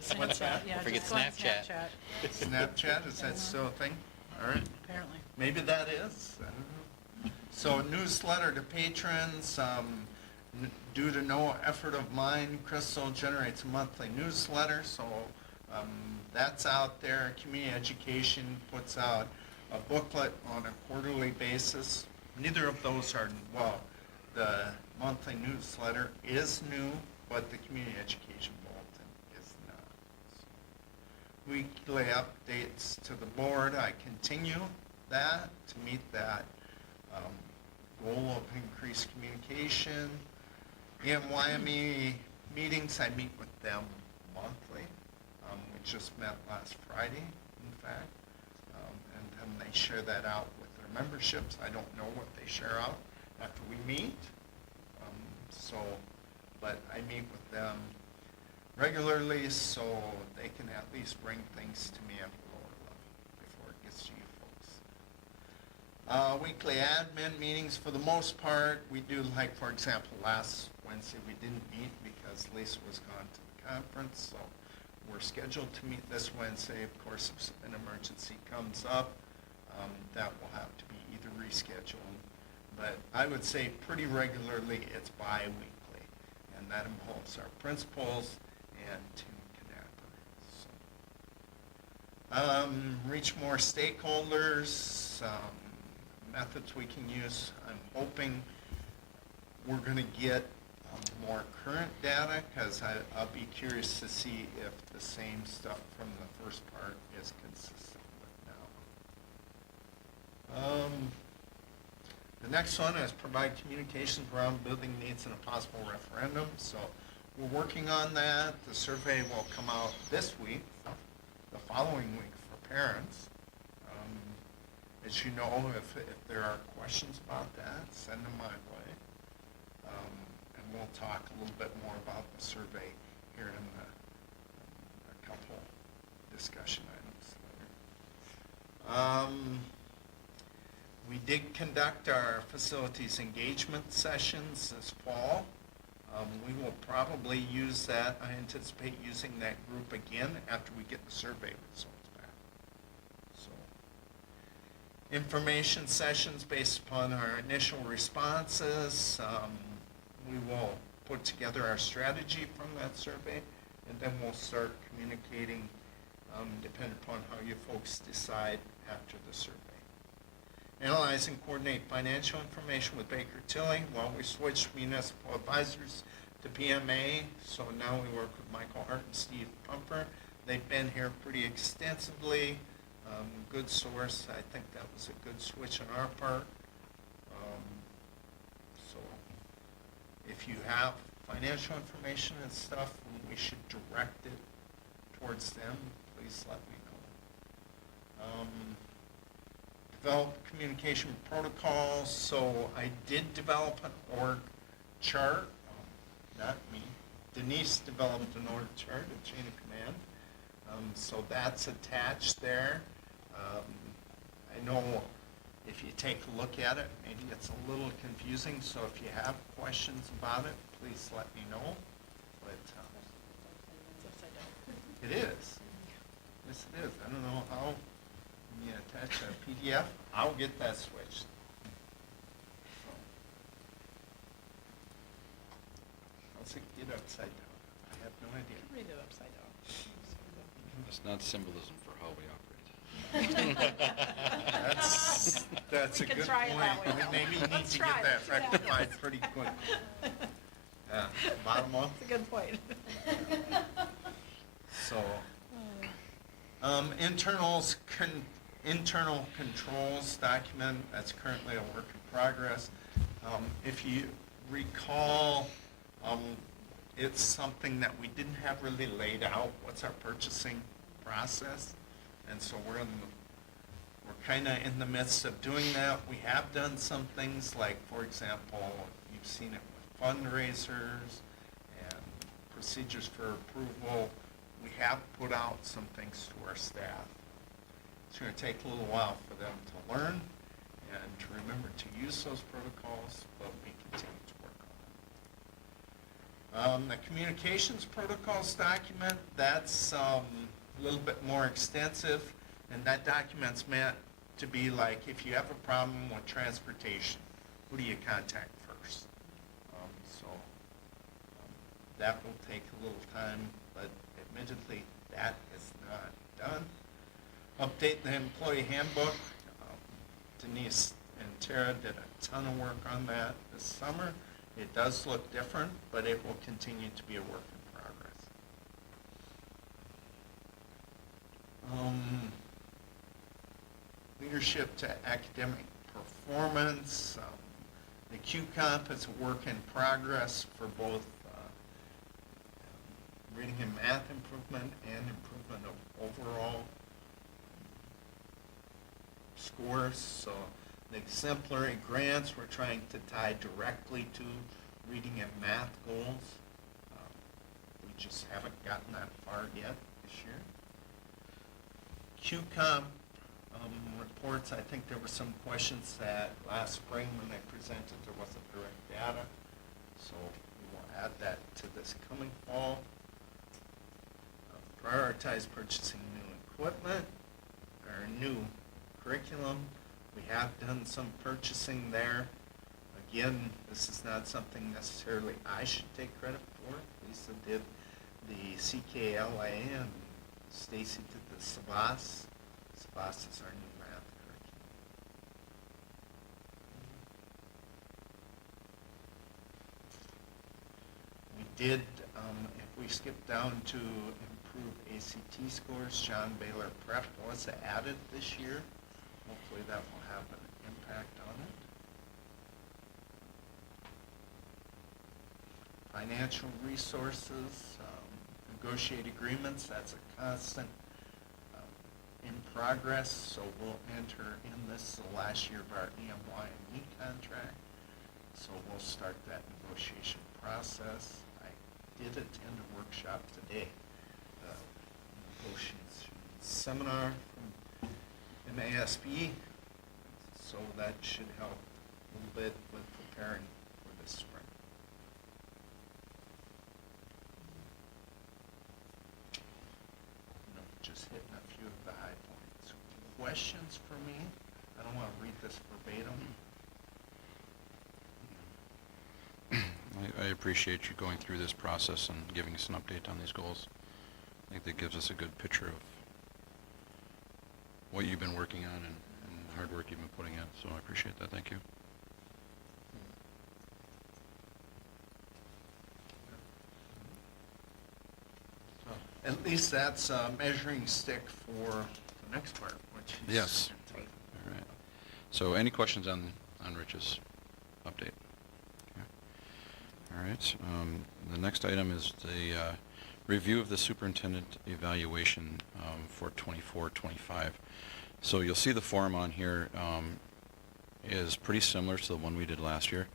Snapchat, yeah, Don't forget just go on Snapchat. Snapchat, is that still a thing? All right. Apparently. Maybe that is. I don't know. So newsletter to patrons, due to no effort of mine, Crystal generates a monthly newsletter, so that's out there. Community Education puts out a booklet on a quarterly basis. Neither of those are, well, the monthly newsletter is new, but the Community Education Bulletin is not. So, weekly updates to the board, I continue that to meet that goal of increased communication. EMYME meetings, I meet with them monthly. We just met last Friday, in fact, and then they share that out with their memberships. I don't know what they share out after we meet, but I meet with them regularly so they can at least bring things to me at a lower level before it gets to you folks. Weekly admin meetings, for the most part, we do, like, for example, last Wednesday we didn't meet because Lisa was gone to the conference, so we're scheduled to meet this Wednesday. Of course, if an emergency comes up, that will have to be either rescheduled. But I would say pretty regularly it's bi-weekly, and that involves our principals and Tim Knapper. Reach more stakeholders, methods we can use. I'm hoping we're going to get more current data, because I'll be curious to see if the same stuff from the first part is consistent with now. The next one is provide communications around building needs in a possible referendum. So we're working on that. The survey will come out this week, the following week for parents. As you know, if there are questions about that, send them my way. And we'll talk a little bit more about the survey here in a couple discussion items later. We did conduct our facilities engagement sessions this fall. We will probably use that, I anticipate using that group again after we get the survey results back. So, information sessions based upon our initial responses. We will put together our strategy from that survey, and then we'll start communicating, depending upon how you folks decide after the survey. Analyze and coordinate financial information with Baker Tilly while we switch municipal advisors to PMA. So now we work with Michael Hart and Steve Pumper. They've been here pretty extensively. Good source. I think that was a good switch on our part. So if you have financial information and stuff, we should direct it towards them. Please let me know. Develop communication protocols. So I did develop an org chart. Not me. Denise developed an org chart, a chain of command. So that's attached there. I know if you take a look at it, maybe it's a little confusing. So if you have questions about it, please let me know. But It's upside down. it is. Yes, it is. I don't know how. When you attach a PDF, I'll get that switched. So, how's it get upside down? I have no idea. Read it upside down. It's not symbolism for how we operate. That's a We can good try it that point. way, We though. maybe need Let's to try get that it. rectified pretty quick. Bottom up. That's a good point. So, internal controls document, that's currently a work in progress. If you recall, it's something that we didn't have really laid out, what's our purchasing process? And so we're kind of in the midst of doing that. We have done some things like, for example, you've seen it with fundraisers and procedures for approval. We have put out some things to our staff. It's going to take a little while for them to learn and to remember to use those protocols, but we continue to work on it. The communications protocols document, that's a little bit more extensive, and that document's meant to be like, if you have a problem with transportation, who do you contact first? That will take a little time, but admittedly, that is not done. Update the employee handbook. Denise and Tara did a ton of work on that this summer. It does look different, but it will continue to be a work in progress. Leadership to academic performance. The QComp is a work in progress for both reading and math improvement and improvement of overall scores. So the exemplary grants we're trying to tie directly to reading and math goals. We just haven't gotten that far yet this year. QComp reports, I think there were some questions that last spring when they presented there wasn't direct data. So we will add that to this coming fall. Prioritize purchasing new equipment, or new curriculum. We have done some purchasing there. Again, this is not something necessarily I should take credit for. Lisa did the CKLA and Stacy did the SAVAS. SAVAS is our new math curriculum. We did, if we skip down to improve ACT scores, John Baylor Prep was added this year. Hopefully that will have an impact on it. Financial resources, negotiate agreements, that's a constant in progress, so we'll enter in this the last year of our EMY&E contract. So we'll start that negotiation process. I did attend a workshop today, negotiation seminar from MASB. So so that should help a little bit with preparing for the spring. You know, just hitting a few of the high points. Questions for me? I don't want to read this verbatim. I appreciate you going through this process and giving us an update on these goals. I think that gives us a good picture of what you've been working on and the hard work you've been putting in, so I appreciate that. Thank you. So, at least that's a measuring stick for the next part, which is. Yes. All right. So any questions on Rich's update? Okay. All right. The next item is the review of the superintendent evaluation for 24-25. So you'll see the form on here is pretty similar to the one we did last year.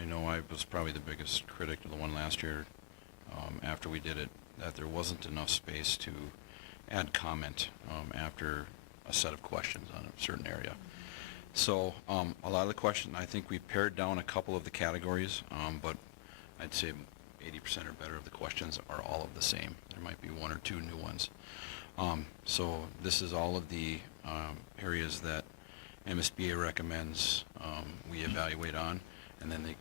I know I was probably the biggest critic of the one last year after we did it, that there wasn't enough space to add comment after a set of questions on a certain area. So a lot of the questions, I think we pared down a couple of the categories, but I'd say 80% or better of the questions are all of the same. There might be one or two new ones. So this is all of the areas that MSBA recommends we evaluate on, and then they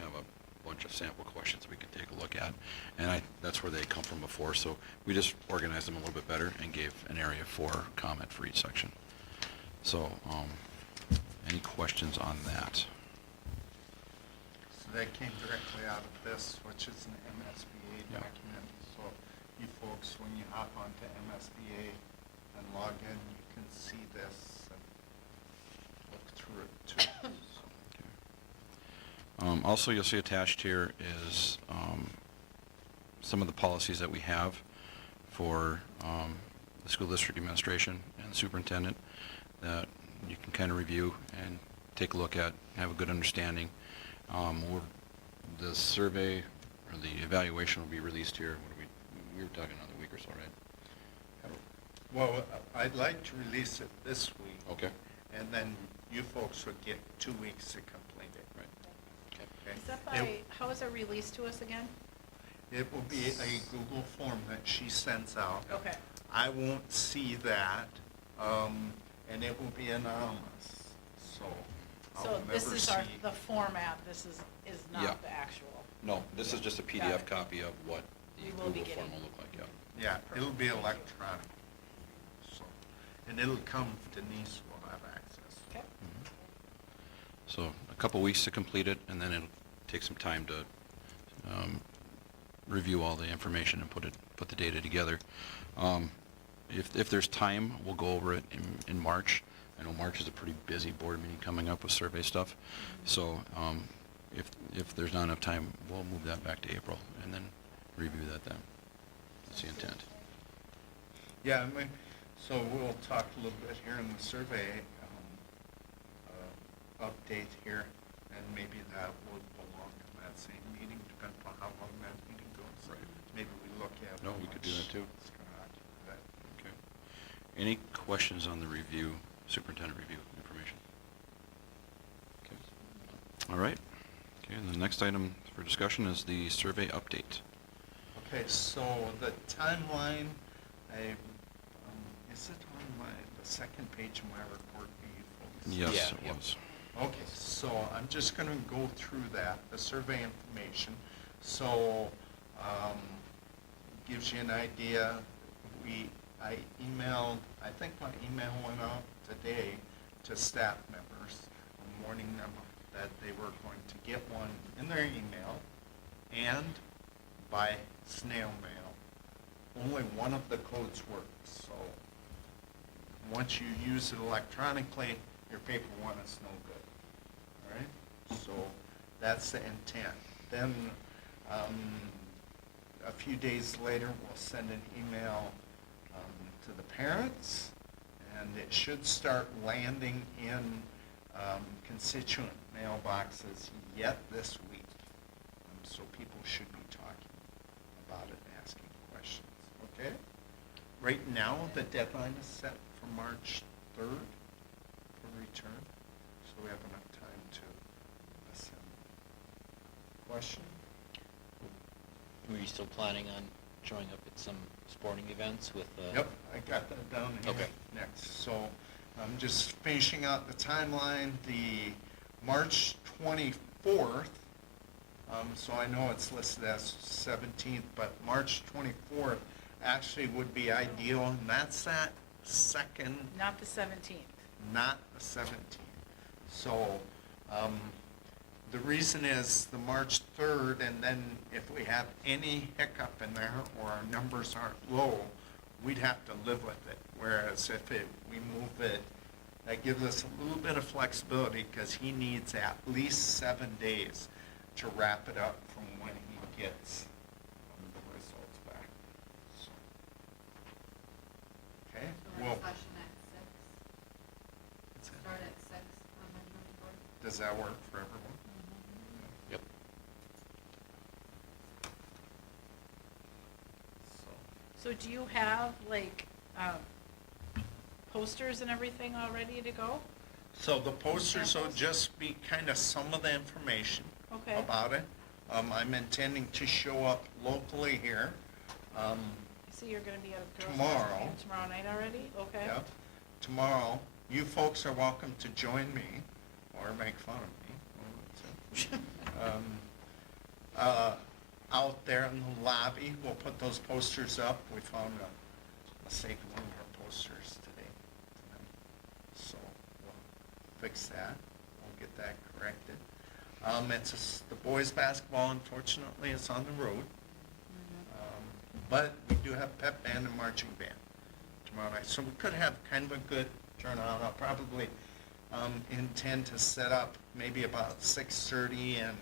have a bunch of sample questions we can take a look at, and that's where they come from before. So we just organized them a little bit better and gave an area for comment for each section. So any questions on that? So that came directly out of this, which is an MSBA Yeah. document. So you folks, when you hop onto MSBA and log in, you can see this and look through it too. So. Also, you'll see attached here is some of the policies that we have for the school district administration and the superintendent that you can kind of review and take a look at, have a good understanding. The survey or the evaluation will be released here. We were talking another week or so, right? Well, I'd like to release it this week. Okay. And then you folks would get 2 weeks to complete it. Right. Okay? Is that by, how is it released to us again? It will be a Google form that she sends out. Okay. I won't see that, and it will be anonymous, so I'll So never this is see. the format, this is Yeah. not the actual. No, this is just a Got PDF it. copy of what the We will be Google form getting- will look like, yeah. Yeah, it'll be electronic, so, and it'll come, Denise will have access. Okay. So a couple weeks to complete it, and then it'll take some time to review all the information and put the data together. If there's time, we'll go over it in March. I know March is a pretty busy board meeting coming up with survey stuff. So if there's not enough time, we'll move that back to April and then review that then. That's the intent. Yeah, I mean, so we'll talk a little bit here in the survey, update here, and maybe that would belong to that same meeting, depending on how long that meeting goes. Right. Maybe we look at. No, how we could do much that too. it's gonna occupy that. Okay. Any questions on the review, superintendent review information? Okay. All right. Okay, and the next item for discussion is the survey update. Okay, so the timeline, is it on the second page of my report for you folks? Yes, Yeah, it yep. was. Okay, so I'm just gonna go through that, the survey information. So, gives you an idea. I emailed, I think my email went out today to staff members, warning them that they were going to get one in their email and by snail mail. Only one of the codes works, so once you use it electronically, your paper one is no good. All right? So that's the intent. Then a few days later, we'll send an email to the parents, and it should start landing in constituent mailboxes yet this week. So people should be talking about it and asking questions, okay? Right now, the deadline is set for March 3rd for return. we have enough time to listen? Question? Were you still planning on showing up at some sporting events with, Yep, I got that down here Okay. next. So I'm just finishing out the timeline, the March 24th. So I know it's listed as 17th, but March 24th actually would be ideal, and that's that second, Not the 17th. not the 17th. So, the reason is the March 3rd, and then if we have any hiccup in there or our numbers aren't low, we'd have to live with it. Whereas if we move it, that gives us a little bit of flexibility because he needs at least 7 days to wrap it up from when he gets the results back. So, okay, So well, we're session at 6, start at 6 on the 24th. does that work for everyone? Yep. So, So do you have like posters and everything all ready to go? So the posters will just be kind of some of the information Okay. about it. I'm intending to show up locally here. I see you're gonna be at a girls' Tomorrow. basketball game tomorrow night already? Okay. Yep. Tomorrow, you folks are welcome to join me or make fun of me. Out there in the lobby, we'll put those posters up. We found a mistake in one of our posters today. So we'll fix that. We'll get that corrected. The boys' basketball, unfortunately, is on the road. But we do have pep band and marching band tomorrow night. So we could have kind of a good turnout. I'll probably intend to set up maybe about 6:30 and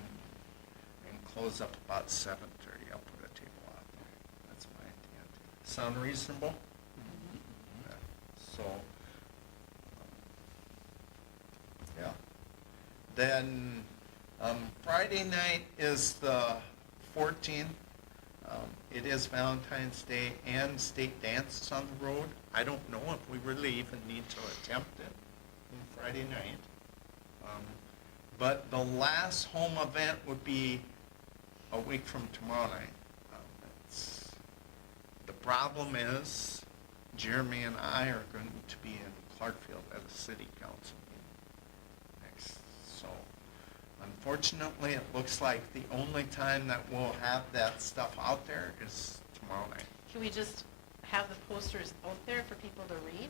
close up about 7:30. I'll put a table out there. That's my intent. Sound reasonable? Yeah. So, yeah. Then, Friday night is the 14th. It is Valentine's Day and state dance is on the road. I don't know if we really even need to attempt it on Friday night. But the last home event would be a week from tomorrow night. The problem is Jeremy and I are going to be in Clarkfield at a city council meeting next. So unfortunately, it looks like the only time that we'll have that stuff out there is tomorrow night. Can we just have the posters out there for people to read?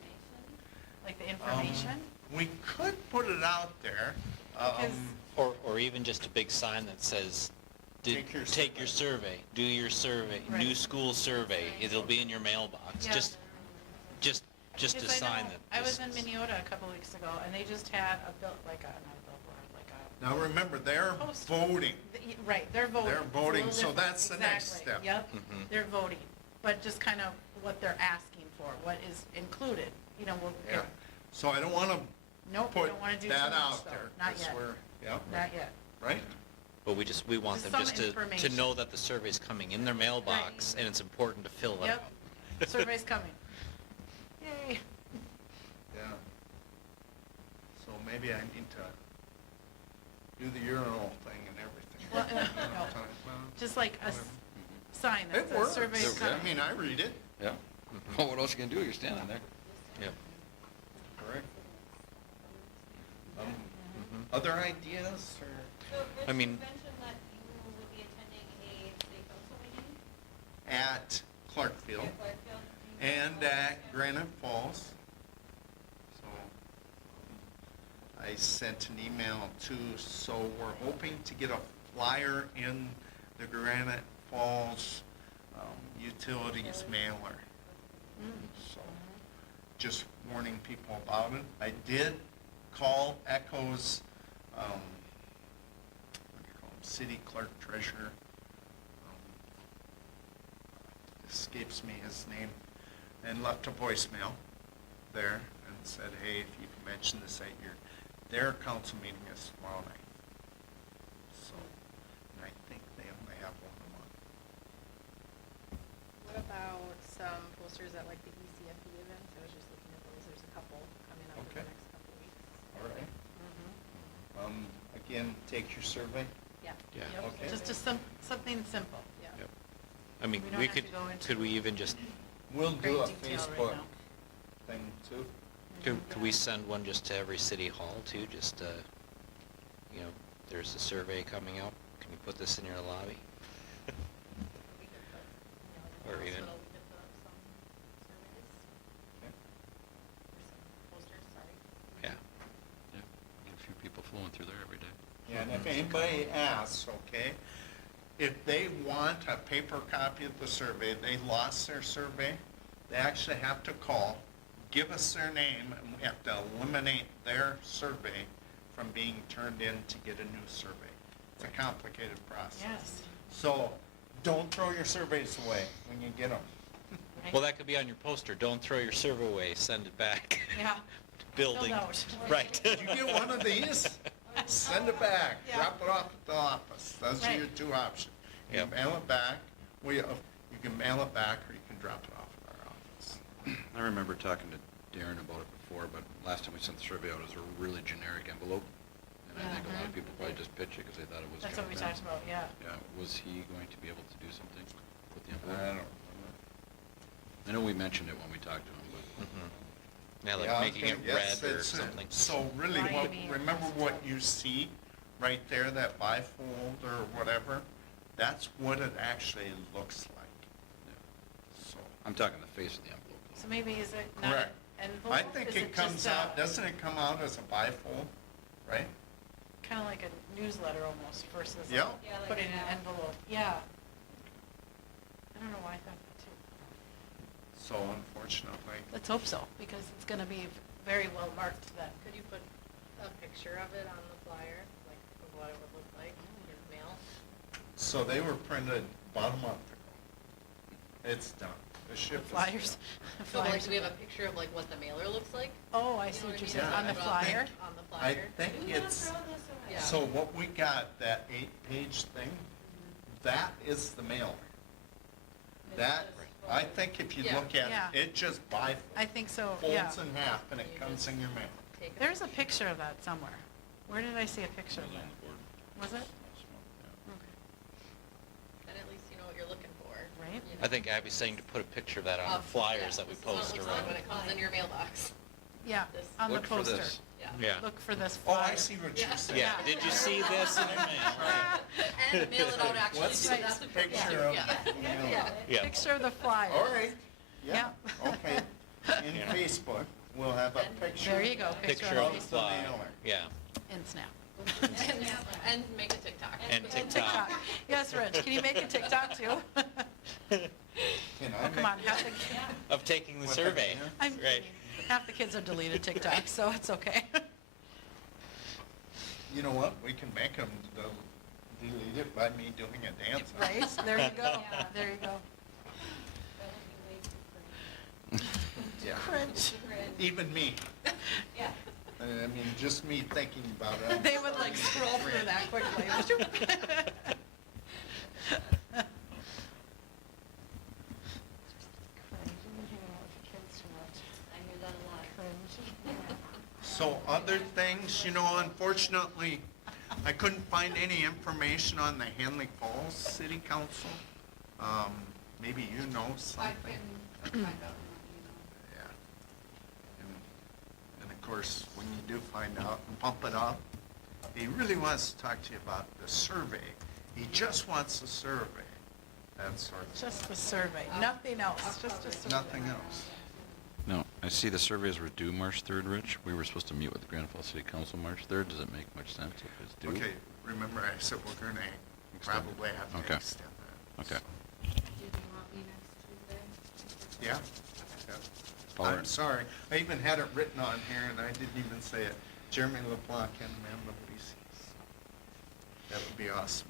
Like the information? We could put it out there. Because- Or even just a big sign that says, Take your take your survey, do your survey, new Right. school survey, it'll be in your mailbox, Yeah. just a Because I sign know- that. I was this in is- Minneota a couple weeks ago, and they just had not a billboard, like a. Now remember, they're Poster. voting. Right, they're voting. They're It's a voting, little so different. that's the next Exactly. step. Yep, Mhm. they're voting, but just kind of what they're asking for, what is included, Yeah. So I don't want to Nope, we put don't want to do too that much out though, there. not 'cause yet, we're- Yeah, not yet. right? But we want Just them some just to information. know that the survey's coming in their mailbox, and it's important to fill it Yep, out. survey's coming. Yay. Yeah. So maybe I need to do the urinal thing and everything. Well, Well, Just like a whatever. sign that It says works. survey's Yeah. I coming. mean, I read it. Yeah. Well, what else you can do? You're standing there. Yep. Correct. Mm-hmm. Other ideas or? So Rich, I you mean- mentioned that you will be attending a city council meeting At Clarkfield at Clarkfield. Do you and know at what- Granite Falls. So I sent an email too, so we're hoping to get a flyer in the Granite Falls utilities mailer. So just warning people about it. I did call Echo's, what do you call him, city clerk treasurer. Escapes me his name, and left a voicemail there and said, hey, if you can mention this at their council meeting is tomorrow night. So, and I think they only have one a month. What about some posters at like the ECFE events? I was just looking at those. There's a couple coming up in Okay. the next couple weeks. All right. Mm-hmm. Again, take your survey. Yeah. Yeah. Yep. Okay. Just something simple, yeah. Yep. I mean, We don't we have to could, go into could we even just, We'll do great a detail right Facebook now. thing too. could we send one just to every city hall too, just, you know, there's a survey coming out, can we put this in your lobby? We could put, you know, Or in the even- hospital, we could put up some surveys, Okay. or some posters, sorry. Yeah. Yeah, get a few people flowing through there every day. Yeah, and if anybody asks, okay, if they want a paper copy of the survey, they lost their survey, they actually have to call, give us their name, and we have to eliminate their survey from being turned in to get a new survey. It's a complicated process. Yes. So, don't throw your surveys away when you get them. Right. Well, that could be on your poster, don't throw your survey away, send it back. Yeah. Building. Filled out. Right. Did you get one of these? Send it back, Yeah. drop it off at the office, those are Right. your two options. You can Yep. mail it back, you can mail it back, or you can drop it off at our office. I remember talking to Darren about it before, but last time we sent the survey out, it was a really generic envelope. And I think a lot of people probably just pitched it because they thought it was. That's what we government. talked about, yeah. Yeah, was he going to be able to do something with the I envelope? don't. I know we mentioned it when we talked to him, but. Mhm. Yeah, like Yeah, making it yes, red or it's, something. So really, Grimy or remember what you see right there, that bifold or whatever? That's what it actually looks like. So, I'm talking the face of the envelope. though. So maybe is it not correct. an envelope? I think Is it comes just out, doesn't it come out as a bifold, right? Kind of like a newsletter almost versus Yeah. Yeah, like putting an an app. envelope, yeah. I don't know why I thought that too. So unfortunately, Let's hope so, because it's gonna be very well marked then. Could you put a picture of it on the flyer, like of what it would look like in the mail? so they were printed about a month ago. It's done. The The ship is flyers. done. the So like, flyers do we have are a done. picture of like what the mailer looks like? Oh, I You see know what you're I saying, mean? on the Yeah, I flyer? think- On the I flyer? think Do not it's, throw this away. Yeah. so what we got, that 8-page thing, that is the mailer. That, I think if you Yeah. look at Yeah. it, it just I think so, yeah. folds in half and it You comes just- in your mail. Take a There's a picture of that somewhere. Where did I see a picture of It was that? on the board. Was it? Last month, yeah. Okay. Then at least you know what you're looking for. Right. you I know. think Abby's saying to put a picture of that on the Of- flyers yeah, that we this is what it post looks like around. when it comes in your mailbox. Yeah, This- on the Look for poster. this. Yeah. Yeah. Look for this Oh, flyer. I see what Yeah. you're saying. Yeah, did you see this in your mail? And mail it out actually, What's so the that's a picture of yeah. the mailer? Yeah. Yeah. Picture of the flyer. All right, yeah, Yeah. okay. In Yeah. Facebook, we'll have a picture. There you go, Picture of the the flyer. mailer. Yeah. And Snap. And make a TikTok. And And TikTok. Yes, Rich, can you make a TikTok too? Can I Oh, come on, make- half the, Of taking the With the survey. banner? I'm Right. kidding. Half the kids have deleted TikTok, so it's okay. You know what, we can make them delete it by me doing a dance. on it. Right, there you go, Yeah. there you go. That would be way too cringe. Yeah. Cringe. Cringe. Even me, Yeah. I mean, just me thinking about it. They would like scroll through that quickly. I hear that a lot. So other things, you know, unfortunately, I couldn't find any information on the Henley Falls City Council. Maybe you know I something. can find out, and Yeah. And of course, when you do find out and pump it up, he really wants to talk to you about the survey. He just wants a survey, that sort of, Just the survey, nothing else, just a survey. nothing else. No, I see the surveys were due March 3rd, Rich. We were supposed to meet with the Grand Falls City Council March 3rd. Does it make much sense if it's due? Okay, remember I said we're gonna Extend it. probably have to Okay. extend that. Okay. Did you want me next Tuesday? Yeah? Yeah. Power- I'm sorry, I even had it written on here and I didn't even say it. Jeremy LeBlanc and Amanda Luis. That would be awesome.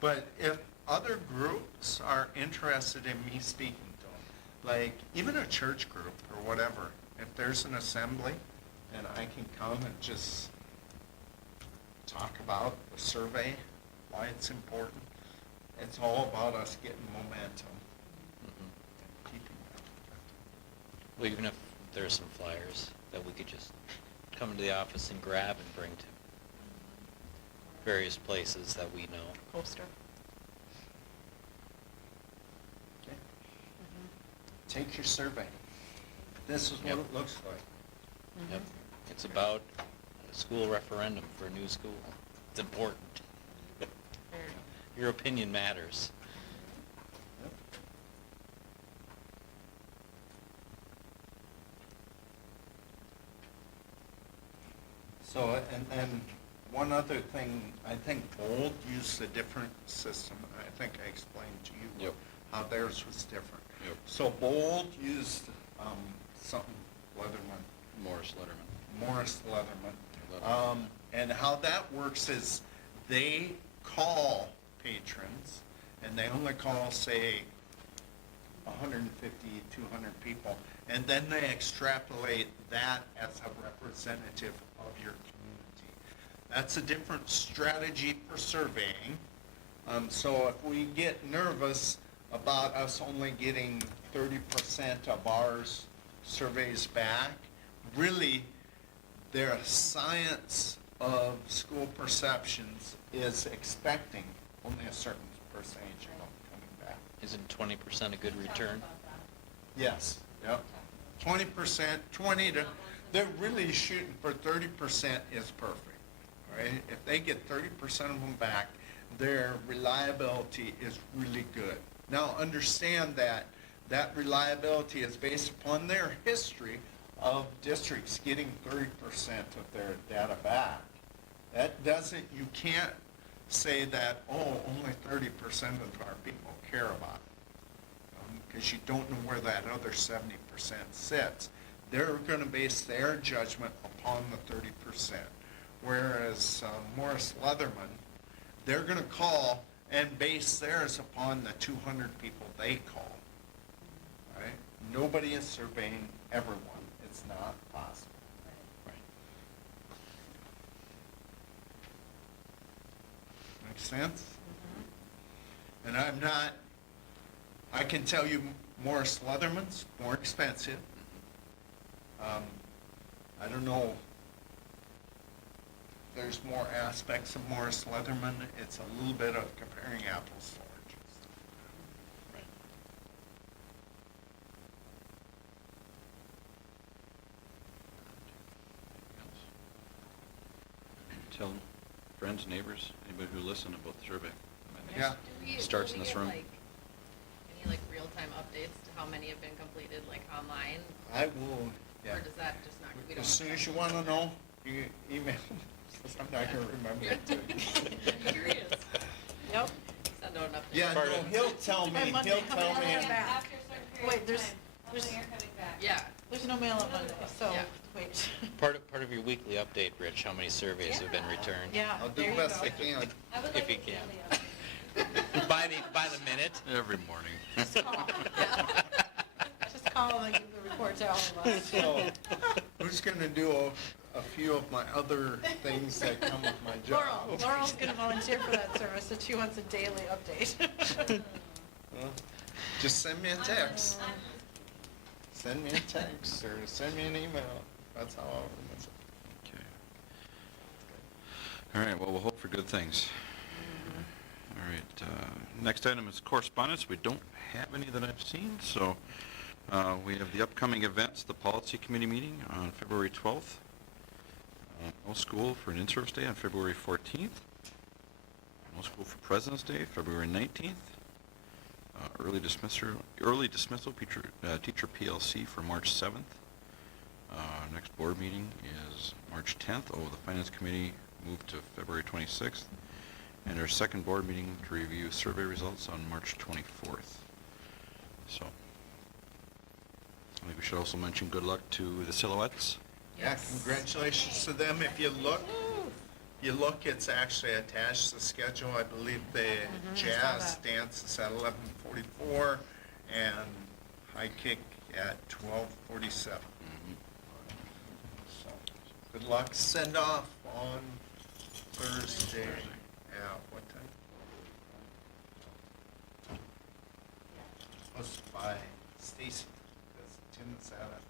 But if other groups are interested in me speaking to them, like even a church group or whatever, if there's an assembly and I can come and just talk about the survey, why it's important, it's all about us getting momentum. Mhm. Keeping Well, even if there's some flyers that we could just come to the office and grab and bring to various places that we know. Poster. Okay. Take your survey. This is what Yep. it looks like. Yep. It's about a school referendum for a new school. It's important. Your opinion matters. So, and then one other thing, I think Bold used a different system. I think I explained to you Yep. how theirs was different. Yep. So Bold used something, Leatherman, Morris Letterman. Morris Leatherman. Letterman. And how that works is they call patrons, and they only call, say, 150, 200 people, and then they extrapolate that as a representative of your community. That's a different strategy for surveying. So if we get nervous about us only getting 30% of ours surveys back, really, their science of school perceptions is expecting only a certain percentage of them coming back. Isn't 20% a good return? Yes, yep. 20%, 20 to, they're really shooting for 30% is perfect, right? If they get 30% of them back, their reliability is really good. Now, understand that that reliability is based upon their history of districts getting 30% of their data back. That doesn't, you can't say that, oh, only 30% of our people care about it. Because you don't know where that other 70% sits. They're going to base their judgment upon the 30%. Whereas Morris Leatherman, they're going to call and base theirs upon the 200 people they call. Right? Nobody is surveying everyone. It's not possible. Make sense? And I'm not, I can tell you Morris Leatherman's more expensive. I don't know, there's more aspects of Morris Leatherman. It's a little bit of comparing apples to oranges. Tell friends, neighbors, anybody who listen about the survey. Yeah. Starts in this room. Any like real-time updates to how many have been completed, like online? I will, yeah. Or does that just not, we don't? As soon as you want to know, you email me, because I'm not going to remember it too. I'm curious. Yep. Send out an update. Yeah, no, he'll tell me, Monday, he'll how tell many me. are back? Wait, there's, Yeah. there's no mail on Monday, so, Yeah. wait. Part of your weekly update, Rich, how many surveys have been returned? Yeah, I'll do there the you best go. I can. If you can. By the minute? Every morning. Just call. Just call and give the report to all of us. So, who's going to do a few of my other things that come with my job? Laurel's gonna volunteer for that service, and she wants a daily update. Well, just send me a text. Send me a text or send me an email. That's how I'll remember it. Okay. All right, well, we'll hope for good things. All right, next item is correspondence. We don't have any that I've seen, so we have the upcoming events, the policy committee meeting on February 12th. No school for an in-service day on February 14th. No school for President's Day, February 19th. Early dismissal teacher PLC for March 7th. Next board meeting is March 10th. The Finance Committee moved to February 26th. And our second board meeting to review survey results on March 24th. So, I think we should also mention good luck to the Silhouettes. Yeah, congratulations to them. If you look, it's actually attached to the schedule. I believe the jazz dance is at 11:44 and high kick at 12:47. So, good luck. Send off on Thursday. Yeah, what time? Supposed by Stacy, because Tim is at it.